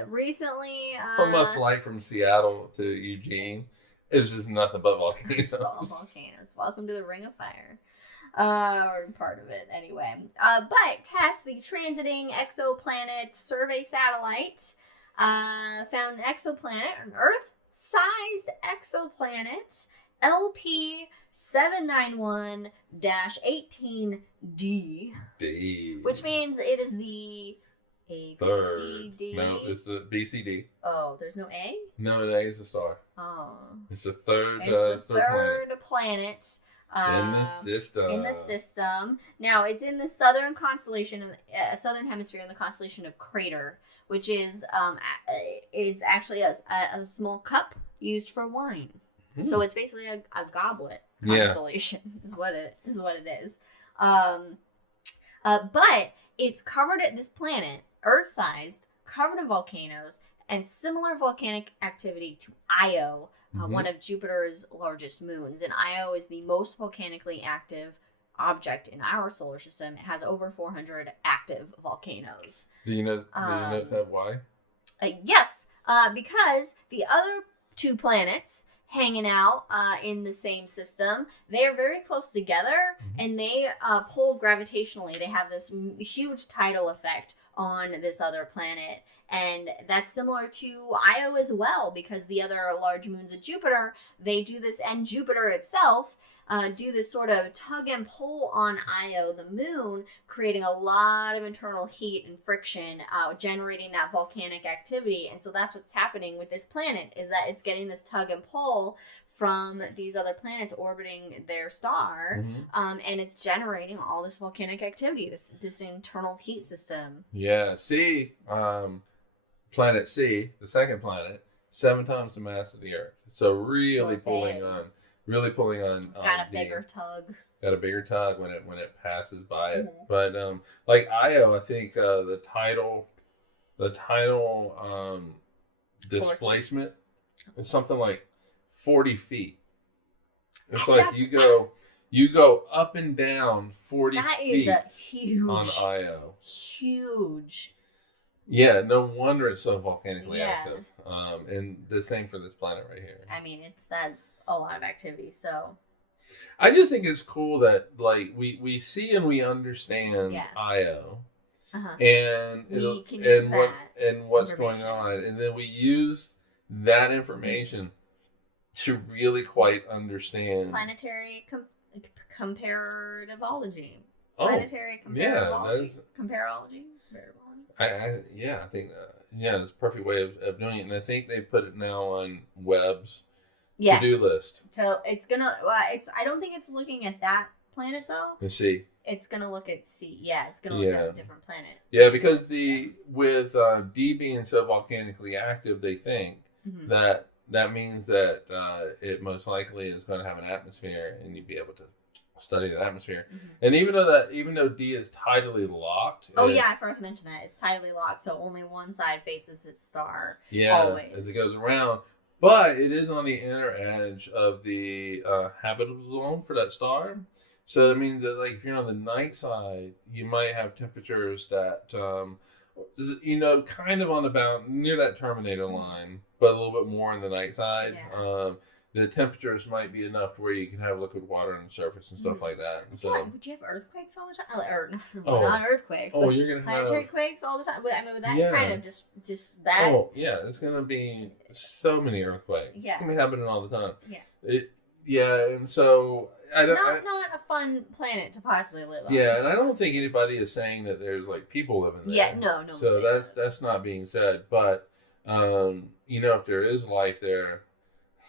Recently... On my flight from Seattle to Eugene, it's just nothing but volcanoes. It's all volcanoes. Welcome to the Ring of Fire. Or part of it, anyway. But TESS, the Transiting Exoplanet Survey Satellite, found an exoplanet, an Earth-sized exoplanet, LP 791-18D. D. Which means it is the A, B, C, D. No, it's the BCD. Oh, there's no A? No, an A is a star. Oh. It's the third, it's the third planet. In the system. Now, it's in the southern constellation, southern hemisphere, in the constellation of Crater, which is actually a small cup used for wine. So it's basically a goblet constellation, is what it is. But it's covered at this planet, Earth-sized, covered in volcanoes, and similar volcanic activity to Io, one of Jupiter's largest moons. And Io is the most volcanically active object in our solar system. It has over 400 active volcanoes. Do you notice that why? Yes, because the other two planets hanging out in the same system, they are very close together, and they pull gravitationally. They have this huge tidal effect on this other planet, and that's similar to Io as well, because the other large moons of Jupiter, they do this, and Jupiter itself do this sort of tug and pull on Io, the moon, creating a lot of internal heat and friction, generating that volcanic activity. And so that's what's happening with this planet, is that it's getting this tug and pull from these other planets orbiting their star, and it's generating all this volcanic activity, this internal heat system. Yeah, planet C, the second planet, 7 times the mass of the Earth. So really pulling on. really pulling on. It's got a bigger tug. Got a bigger tug when it passes by it. Mm-hmm. But like Io, I think the tidal displacement is something like 40 feet. It's like you go up and down 40 that feet. That is a huge on Io. Huge. Yeah, no wonder it's so volcanically active. And the same for this planet right here. I mean, that's a lot of activity. So I just think it's cool that like we see and we understand Io. And we can use what's going on, and then we use that information to really quite understand planetary comparativology. Planetary comparology. Comparology. I think it's a perfect way of doing it, and I think they put it now on Webb's to-do list. So it's gonna. I don't think it's looking at that planet though. Let's see. It's gonna look at C. Yeah, it's gonna look at a different planet. Yeah, because with D being so volcanically active, they think that means that it most likely is going to have an atmosphere, and you'd be able to study the atmosphere. And even though D is tidally locked. Oh yeah, I forgot to mention that it's tidally locked, so only one side faces its star. Yeah, always. As it goes around. But it is on the inner edge of the habitable zone for that star. So it means that, like, if you're on the night side, you might have temperatures that, kind of on the near that terminator line, but a little bit more on the night side. Yeah. The temperatures might be enough to where you can have liquid water on the surface and stuff like that. So, would you have earthquakes all the time? Or not earthquakes. Oh, you're gonna have planetary quakes all the time. I mean, that kind of just that. Oh yeah, it's gonna be so many earthquakes. Yeah. It's gonna be happening all the time. Yeah. And so not a fun planet to possibly live on. Yeah, and I don't think anybody is saying that there's like people living there. Yeah, no. So that's not being said, but if there is life there.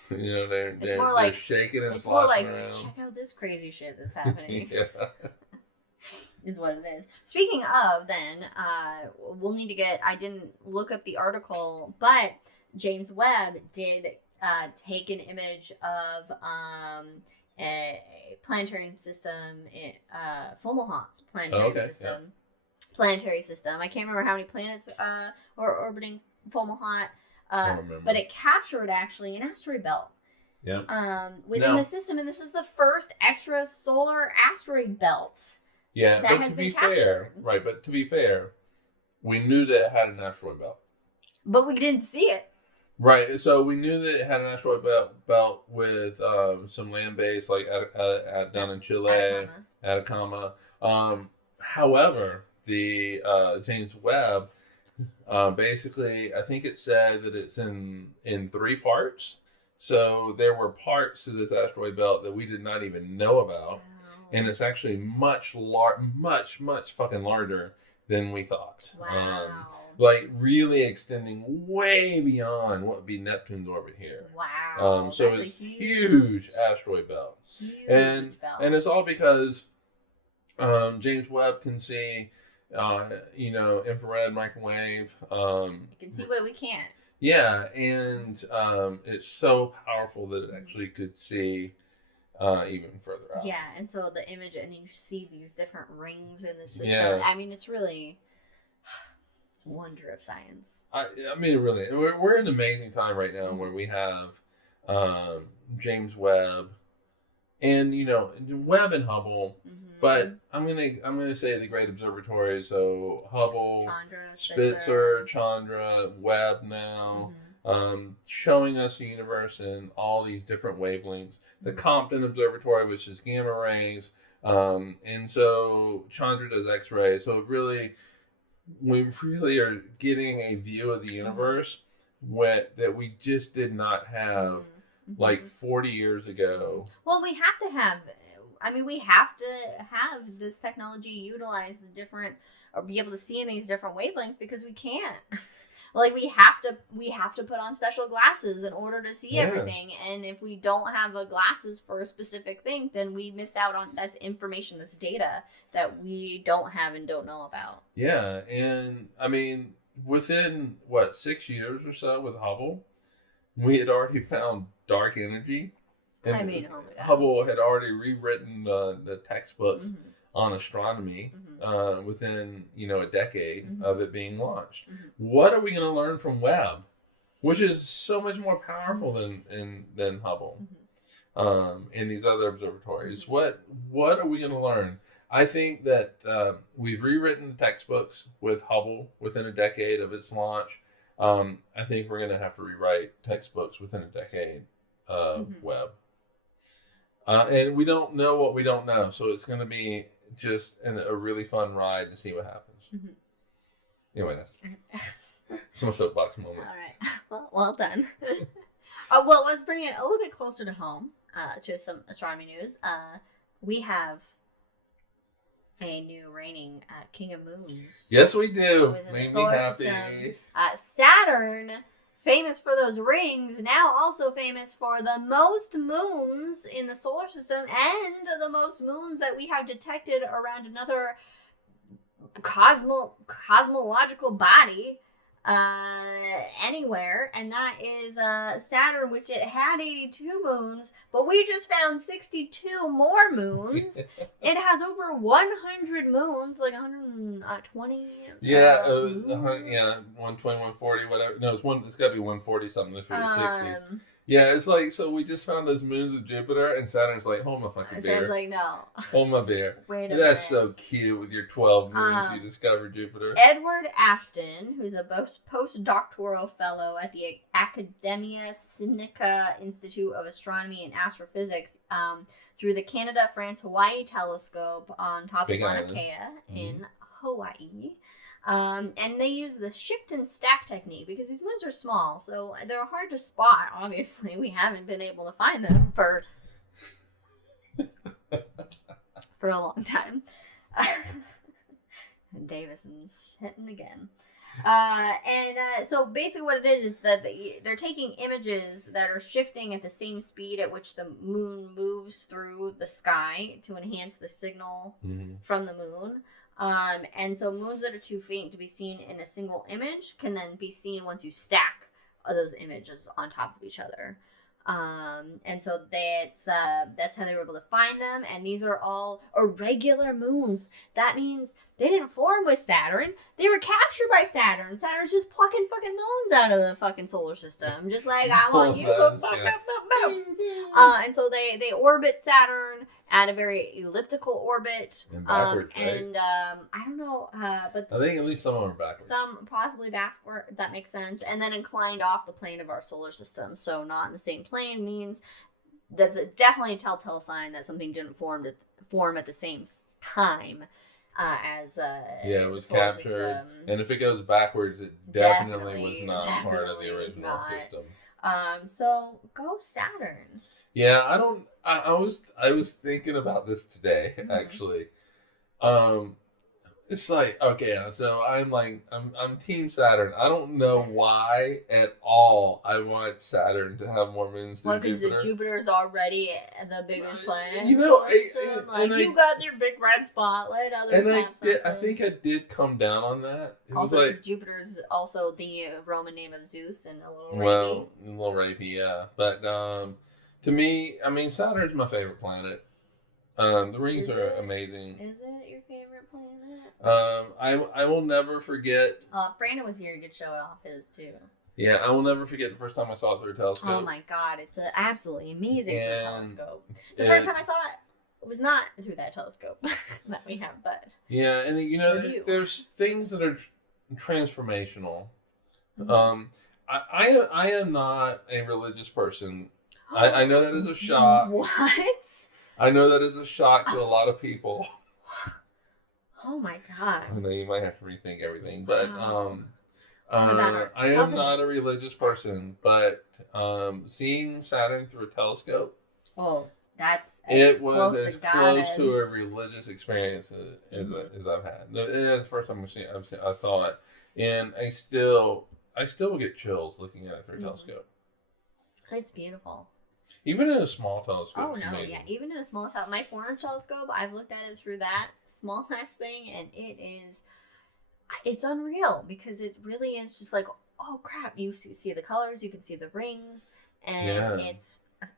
They're shaking and it's more like around. Check out this crazy shit that's happening. Is what it is. Speaking of, then we'll need to get. I didn't look up the article, but James Webb did take an image of a planetarium system, Fomalhaut's planetary system. Yeah. Planetary system. I can't remember how many planets are orbiting Fomalhaut. But it captured actually an asteroid belt. Yeah. Within the system, and this is the first extrasolar asteroid belt. Yeah, that has been captured. Right? But to be fair, we knew that it had an asteroid belt, but we didn't see it. Right. So we knew that it had an asteroid belt with some land base, like down in Chile, Atacama. However, the James Webb. Basically, I think it said that it's in 3 parts. So there were parts to this asteroid belt that we did not even know about, and it's actually much fucking larger than we thought. Wow! Like really extending way beyond what would be Neptune's orbit here. Wow! So it's huge asteroid belt, and it's all because James Webb can see. Infrared, microwave. You can see what we can't. Yeah, and it's so powerful that it actually could see even further out. Yeah, and so the image, and you see these different rings in the system. Yeah. I mean, it's really, it's a wonder of science. I mean, really, we're in an amazing time right now where we have James Webb, and Webb and Hubble. But I'm gonna say the great observatories. So Hubble, Chandra, Spitzer, Chandra, Webb now, showing us the universe in all these different wavelengths. The Compton Observatory, which is gamma rays, and so Chandra does X-rays. So we really are getting a view of the universe that we just did not have like 40 years ago. Well, we have to have this technology utilize the different, or be able to see in these different wavelengths, because we can't. Like we have to put on special glasses in order to see everything, and if we don't have glasses for a specific thing, then we miss out on that's information, that's data that we don't have and don't know about. Yeah, and I mean, within 6 years or so with Hubble, we had already found dark energy And I mean, Hubble had already rewritten the textbooks on astronomy within, a decade of it being launched. What are we going to learn from Webb, which is so much more powerful than Hubble, in these other observatories? What are we going to learn? I think that we've rewritten the textbooks with Hubble within a decade of its launch. I think we're going to have to rewrite textbooks within a decade of Webb. And we don't know what we don't know, so it's going to be just a really fun ride to see what happens. Anyway, that's my soapbox moment. All right. Well done. Well, let's bring it a little bit closer to home, to some astronomy news. We have a new reigning King of Moons. Yes, we do. Made me happy. Saturn, famous for those rings, now also famous for the most moons in the solar system and the most moons that we have detected around another cosmological body anywhere, and that is Saturn, which it had 82 moons, but we just found 62 more moons. It has over 100 moons, like 120. Yeah, moons. 120, 140, whatever. No, it's got to be 140 something if it was 60. Yeah, it's like, so we just found those moons of Jupiter, and Saturn's like, hold my fucking beer. Saturn's like, no. Hold my beer. Wait a That's minute. so cute with your 12 moons you discovered Jupiter. Edward Ashton, who's a postdoctoral fellow at the Academia Sinica Institute of Astronomy and Astrophysics, through the Canada, France, Hawaii telescope on top of Mauna Kea in Hawaii. And they use the shift and stack technique because these moons are small, so they're hard to spot. Obviously, we haven't been able to find them for a long time. Davison's hitting again. So basically what it is that they're taking images that are shifting at the same speed at which the moon moves through the sky to enhance the signal from the moon. And so moons that are too faint to be seen in a single image can then be seen once you stack those images on top of each other. And so that's how they were able to find them. And these are all irregular moons. That means they didn't form with Saturn. They were captured by Saturn. Saturn's just plucking fucking moons out of the fucking solar system. Just like, I want you. And so they orbit Saturn at a very elliptical orbit. And backwards, right? And I don't know, but I think at least some of them are backwards. some possibly backward. That makes sense. And then inclined off the plane of our solar system, so not in the same plane, means that's definitely a telltale sign that something didn't form at the same time as it was captured. System. And if it goes backwards, it definitely was not part of the original system. So go Saturn. Yeah, I was thinking about this today, actually. It's like, okay, so I'm Team Saturn. I don't know why at all I want Saturn to have more moons than Jupiter. Because Jupiter's already the biggest planet. You know, you got your big red spot. Let others have something. I think I did come down on that. It also, was because Jupiter's also the Roman name of Zeus and a little rapey. Well, a little rapey, yeah. But to me, I mean, Saturn's my favorite planet. The rings are amazing. Is it your favorite planet? I will never forget. If Brandon was here, he could show it off his too. Yeah, I will never forget the first time I saw it through a telescope. Oh my god, it's absolutely amazing through a telescope. The first time I saw it was not through that telescope that we have, but yeah, and there's things that are transformational. I am not a religious person. I know that is a shock. What? I know that is a shock to a lot of people. Oh my god. I know you might have to rethink everything, but I am not a religious person, but seeing Saturn through a telescope, that's it was as close to a religious experience as I've had. It's the first time I saw it, and I still get chills looking at it through a telescope. It's beautiful. Even in a small telescope. Oh, no, yeah. Even in a small telescope. My 4-inch telescope, I've looked at it through that small ass thing, and it's unreal because it really is just like, oh crap, you see the colors, you can see the rings, and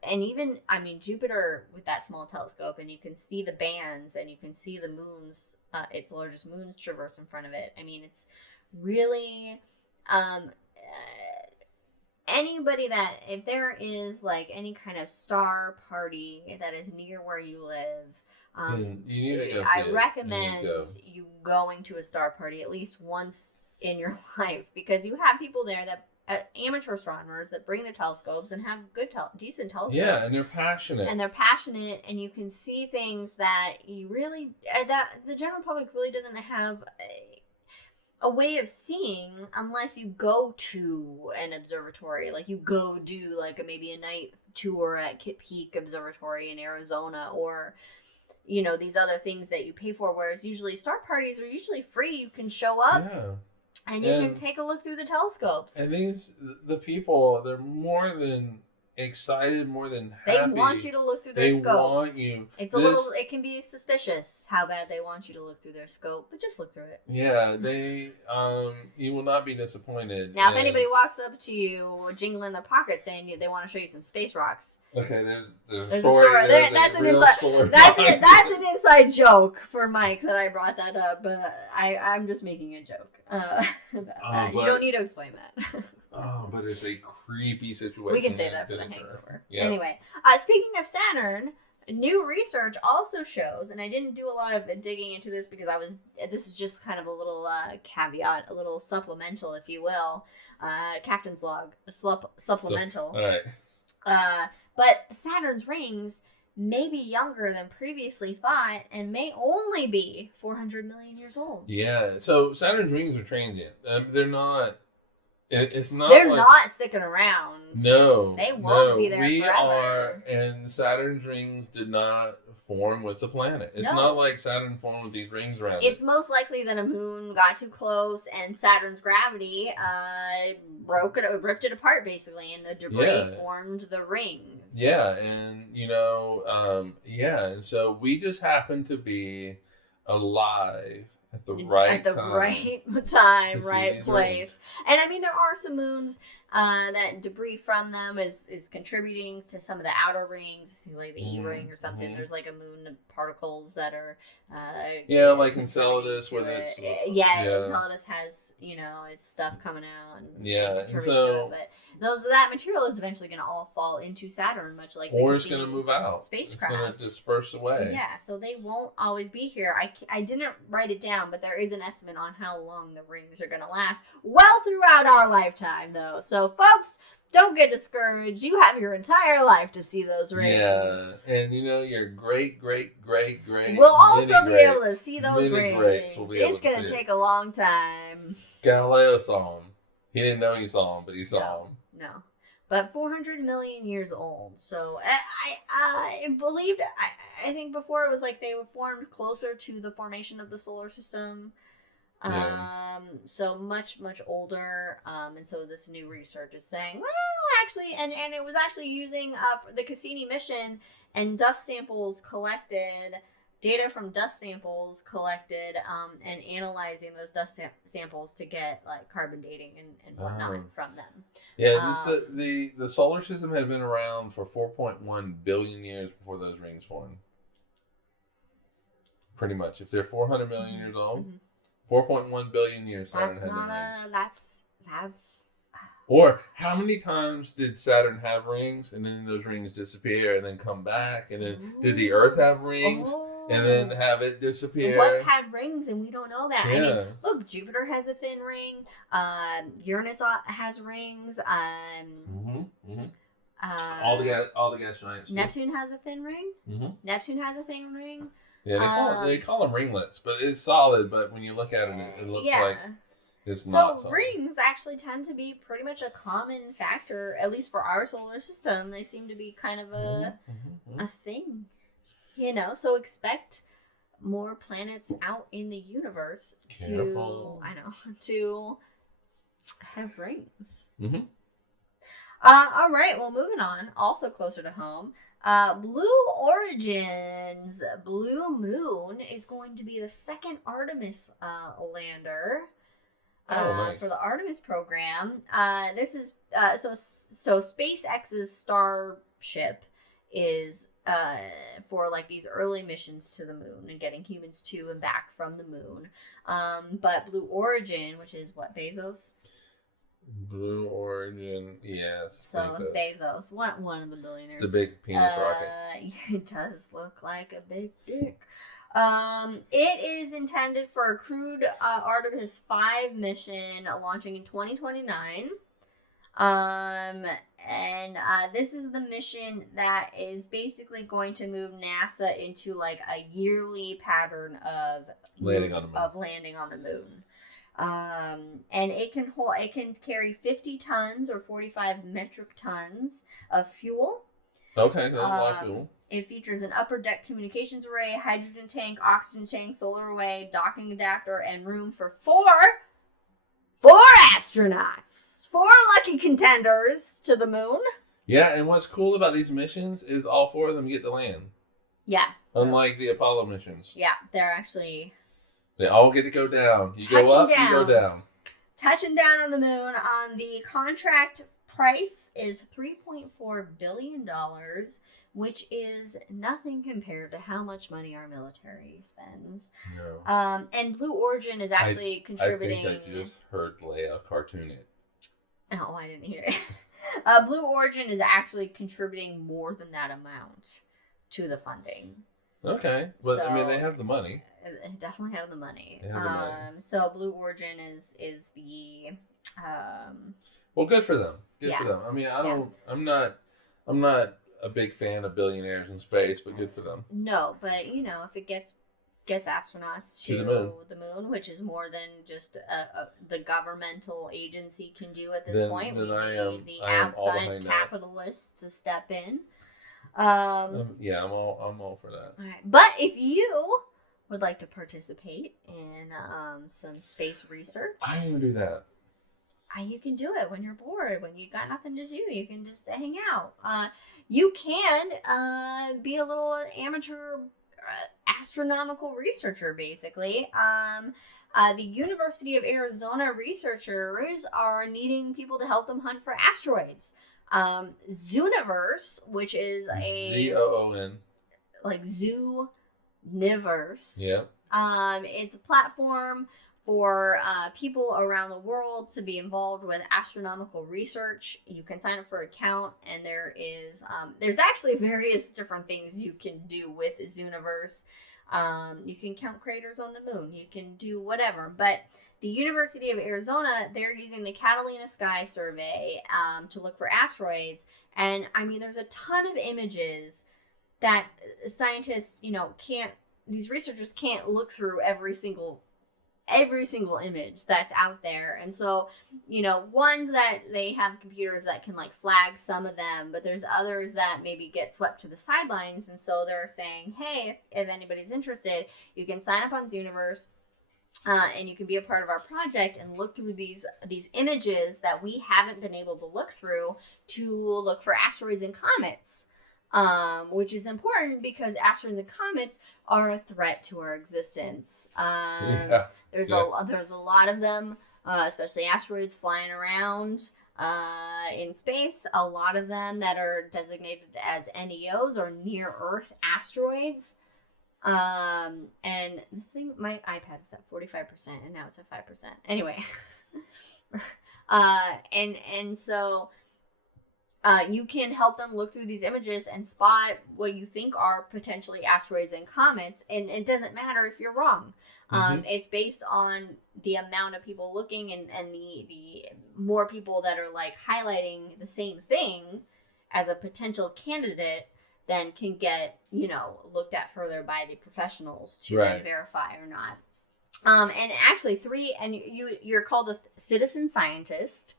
and even, I mean, Jupiter with that small telescope, and you can see the bands, and you can see the moons, its largest moons traverse in front of it. I mean, it's really, anybody that, if there is like any kind of star party that is near where you live, you need to go see I it. recommend you going to a star party at least once in your life, because you have people there that amateur astronomers that bring their telescopes and have good decent telescopes. Yeah, and they're passionate. And you can see things that you really that the general public really doesn't have a way of seeing unless you go to an observatory. Like you go do like maybe a night tour at Kitt Peak Observatory in Arizona, or you know, these other things that you pay for, whereas usually star parties are usually free. You can show up. Yeah. And you can take a look through the telescopes. And the people, they're more than excited, more than happy. They want you to look through their scope. They want you. It can be suspicious how bad they want you to look through their scope, but just look through it. Yeah, you will not be disappointed. Now, if anybody walks up to you jingling their pocket saying they want to show you some space rocks. Okay, there's a story. That's an inside joke for Mike that I brought that up, but I'm just making a joke. You don't need to explain that. But it's a creepy situation. We can say that for the hangover. Yeah. Anyway, speaking of Saturn, new research also shows, and I didn't do a lot of digging into this because this is just kind of a little caveat, a little supplemental, if you will, captain's log, supplemental. All right. But Saturn's rings may be younger than previously thought and may only be 400 million years old. Yeah, so Saturn's rings are transient. They're not... It's not. They're not sticking around. No, they won't be there forever. We are, and Saturn's rings did not form with the planet. It's not like Saturn formed with these rings around. It's most likely that a moon got too close, and Saturn's gravity ripped it apart basically, and the debris formed the rings. Yeah, and and so we just happen to be alive. At the right time, right place. And I mean, there are some moons that debris from them is contributing to some of the outer rings, like the E ring or something. There's like a moon of particles that are like Enceladus, where that's Enceladus has its stuff coming out and contributes to it, but that material is eventually going to all fall into Saturn, much like it's going to move out. Spacecraft. It's going to disperse away. Yeah, so they won't always be here. I didn't write it down, but there is an estimate on how long the rings are going to last. Well, throughout our lifetime, though. So, folks, don't get discouraged. You have your entire life to see those rings. Yeah, and your great we'll also be able to see those rings. It's going to take a long time. Galileo saw them. He didn't know he saw them, but he saw them. No. But 400 million years old. So I believed, I think before it was like they were formed closer to the formation of the solar system. So much older. And so this new research is saying, well, actually, and it was actually using the Cassini mission and dust samples collected. Data from dust samples collected and analyzing those dust samples to get like carbon dating and whatnot from them. Yeah, the solar system had been around for 4.1 billion years before those rings formed. Pretty much. If they're 400 million years old, 4.1 billion years Saturn had been that's Or how many times did Saturn have rings and then those rings disappear and then come back? And then did the Earth have rings? And then have it disappear. What's had rings and we don't know that? Yeah. I mean, look, Jupiter has a thin ring. Uranus has rings. All the gas giants. Neptune has a thin ring. Neptune has a thin ring. Yeah, they call them ringlets, but it's solid. But when you look at it, it looks like it's not solid. So rings actually tend to be pretty much a common factor, at least for our solar system. They seem to be kind of a thing. So expect more planets out in the universe to have rings. All right, well, moving on, also closer to home, Blue Origin's Blue Moon is going to be the second Artemis lander for the Artemis program. This is so SpaceX's ship is for like these early missions to the moon and getting humans to and back from the moon. But Blue Origin, which is what, Bezos? Blue Origin, yes. So it's Bezos, one of the billionaires. It's the big penis rocket. It does look like a big dick. It is intended for a crewed Artemis 5 mission launching in 2029. And this is the mission that is basically going to move NASA into like a yearly pattern of landing on the moon. And it can carry 50 tons or 45 metric tons of fuel. Okay, that's a lot of fuel. It features an upper deck communications array, hydrogen tank, oxygen tank, solar array, docking adapter, and room for four astronauts. 4 lucky contenders to the moon. Yeah, and what's cool about these missions is all 4 of them get to land. Yeah. Unlike the Apollo missions. Yeah, they're actually... They all get to go down. You go up, you go down. Touching down on the moon. The contract price is $3.4 billion, which is nothing compared to how much money our military spends. No. And Blue Origin is actually contributing... I think I just heard Leia cartoon it. Oh, I didn't hear it. Blue Origin is actually contributing more than that amount to the funding. Okay. But, so, I mean, they have the money. They definitely have the money. They have the money. So Blue Origin is the... well, good for them. Good for them. I mean, I'm not a big fan of billionaires in space, but good for them. No, but, if it gets astronauts to the moon, which is more than just the governmental agency can do at this point. We need the outside capitalists to step in. Yeah, I'm all for that. All right. But if you would like to participate in some space research, I want to do that. You can do it when you're bored, when you got nothing to do. You can just hang out. You can be a little amateur astronomical researcher, basically. The University of Arizona researchers are needing people to help them hunt for asteroids. Zooniverse, which is a Zoon, like Zooniverse. Yeah. It's a platform for people around the world to be involved with astronomical research. You can sign up for an account, and there's actually various different things you can do with Zooniverse. You can count craters on the moon. You can do whatever. But the University of Arizona, they're using the Catalina Sky Survey to look for asteroids. And, I mean, there's a ton of images that scientists, these researchers can't look through every single image that's out there. And so, ones that they have computers that can like flag some of them, but there's others that maybe get swept to the sidelines. And so they're saying, hey, if anybody's interested, you can sign up on Zooniverse and you can be a part of our project and look through these images that we haven't been able to look through to look for asteroids and comets. Which is important because asteroids and comets are a threat to our existence. There's a lot of them, especially asteroids flying around in space. A lot of them that are designated as NEOs or near Earth asteroids. And this thing, my iPad was at 45%, and now it's at 5%. Anyway, and so. You can help them look through these images and spot what you think are potentially asteroids and comets. And it doesn't matter if you're wrong. It's based on the amount of people looking and the more people that are like highlighting the same thing as a potential candidate then can get, looked at further by the professionals to then verify or not. And actually you're called a citizen scientist.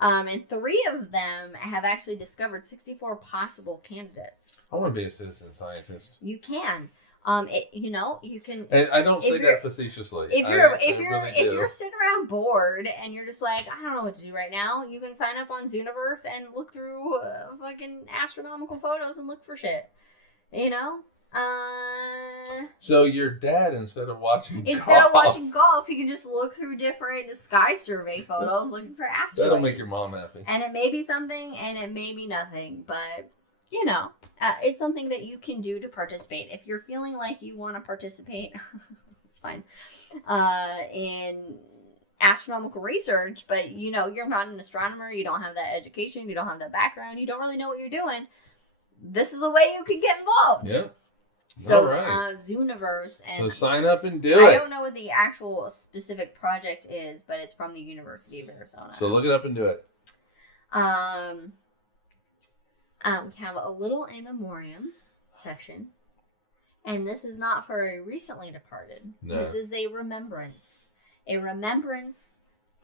And 3 of them have actually discovered 64 possible candidates. I want to be a citizen scientist. You can. You can. And I don't say that facetiously. If you're sitting around bored and you're just like, I don't know what to do right now, you can sign up on Zooniverse and look through fucking astronomical photos and look for shit. So your dad, instead of watching golf, he can just look through different sky survey photos looking for asteroids. That'll make your mom happy. And it may be something, and it may be nothing, but you know, it's something that you can do to participate. If you're feeling like you want to participate, it's fine, in astronomical research, but you know, you're not an astronomer, you don't have that education, you don't have that background, you don't really know what you're doing, this is a way you can get involved. Yep. So, right. Zooniverse, and so sign up and do it. I don't know what the actual specific project is, but it's from the University of Arizona. So look it up and do it. We have a little in memoriam section, and this is not for a recently departed. No. This is a remembrance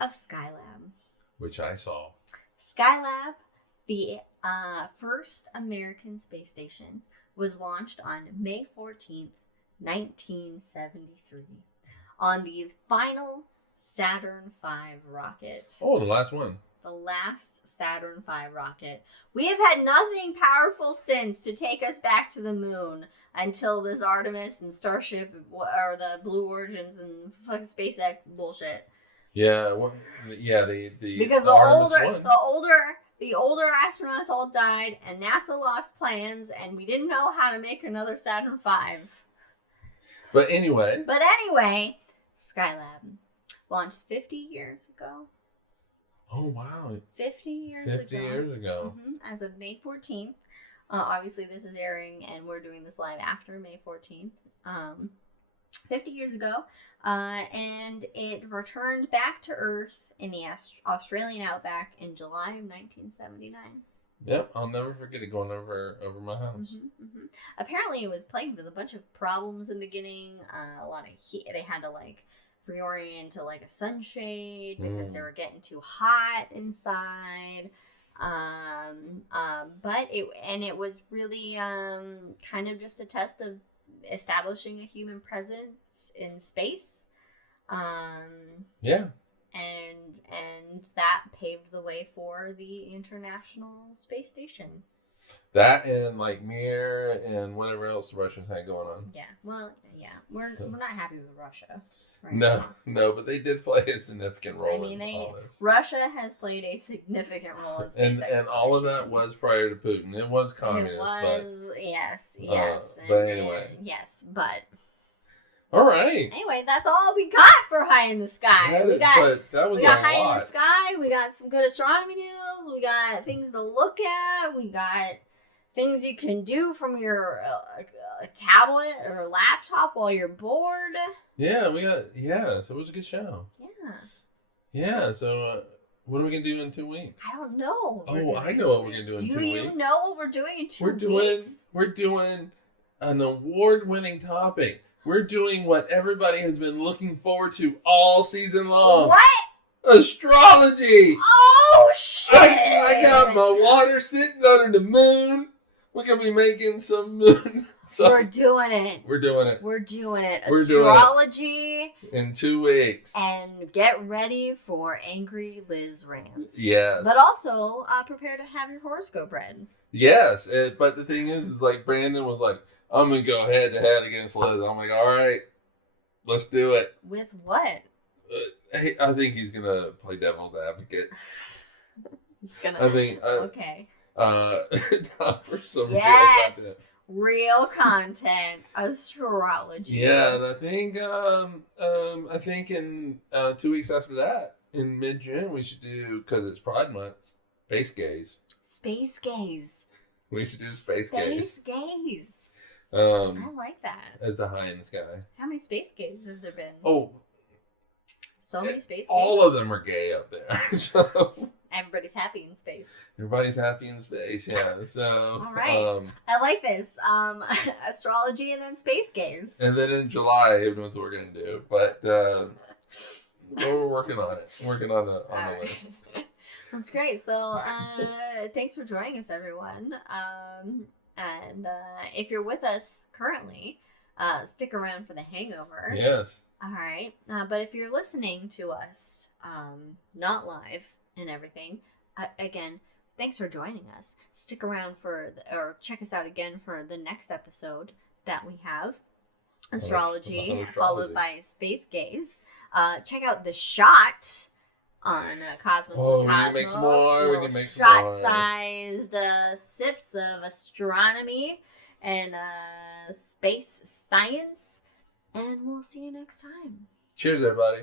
of Skylab, which I saw. Skylab, the first American space station, was launched on May 14th, 1973, on the final Saturn V rocket. Oh, the last one. The last Saturn V rocket. We have had nothing powerful since to take us back to the moon until this Artemis and Starship, or the Blue Origins and fucking SpaceX bullshit. Yeah, well, yeah, because the older astronauts all died, and NASA lost plans, and we didn't know how to make another Saturn V. But anyway, Skylab launched 50 years ago. Oh, wow. 50 years ago. Mm-hmm. As of May 14th. Obviously, this is airing, and we're doing this live after May 14th. 50 years ago. And it returned back to Earth in the Australian outback in July of 1979. Yep, I'll never forget it going over my house. Mm-hmm, mm-hmm. Apparently, it was plagued with a bunch of problems in the beginning. A lot of heat. They had to, reorient to, a sunshade because they were getting too hot inside. But it was really kind of just a test of establishing a human presence in space. Yeah. And that paved the way for the International Space Station. That and Mir and whatever else the Russians had going on. Yeah. Well, yeah. We're not happy with Russia. Right? No, but they did play a significant role in all this. Russia has played a significant role in space and all of that was prior to Putin. It was communist. It was, yes. But anyway. Yes, but... All right. Anyway, that's all we got for High in the Sky. We got High in the Sky. We got some good astronomy news. We got things to look at. We got things you can do from your tablet or laptop while you're bored. Yeah, so it was a good show. Yeah, so what are we going to do in 2 weeks? I don't know. I know what we're going to do in 2 weeks. Do you know what we're doing in 2 weeks? We're doing an award-winning topic. We're doing what everybody has been looking forward to all season long. What? Astrology! Oh, shit! I got my water sitting under the moon. We're going to be making some moon. We're doing it. We're doing it. Astrology. In 2 weeks. And get ready for Angry Liz rants. Yes. But also, prepare to have your horoscope read. Yes, but the thing is Brandon was like, I'm going to go head to head against Liz. I'm like, all right, let's do it. With what? I think he's going to play devil's advocate. Okay. For some real content, astrology. Yeah, and I think in 2 weeks after that, in mid-June, we should do, because it's Pride Month, Space Gaze. Space Gaze. We should do Space Gaze. Space Gaze. I like that. As the High in the Sky. How many Space Gays have there been? Oh. So many Space Gays. All of them are gay up there. So everybody's happy in space. Everybody's happy in space, yeah. So all right. I like this. Astrology and then Space Gays. And then in July, who knows what we're gonna do. But we're working on it. Working on the list. That's great. So thanks for joining us, everyone. And if you're with us currently, stick around for the hangover. Yes. All right. But if you're listening to us, not live and everything, again, thanks for joining us. Stick around or check us out again for the next episode that we have. Astrology. Followed by Space Gaze. Check out The Shot on Cosmos Oh, with we need to make Cosmos. some more. We Little need to make some more. shot-sized sips of astronomy and space science. And we'll see you next time. Cheers, everybody.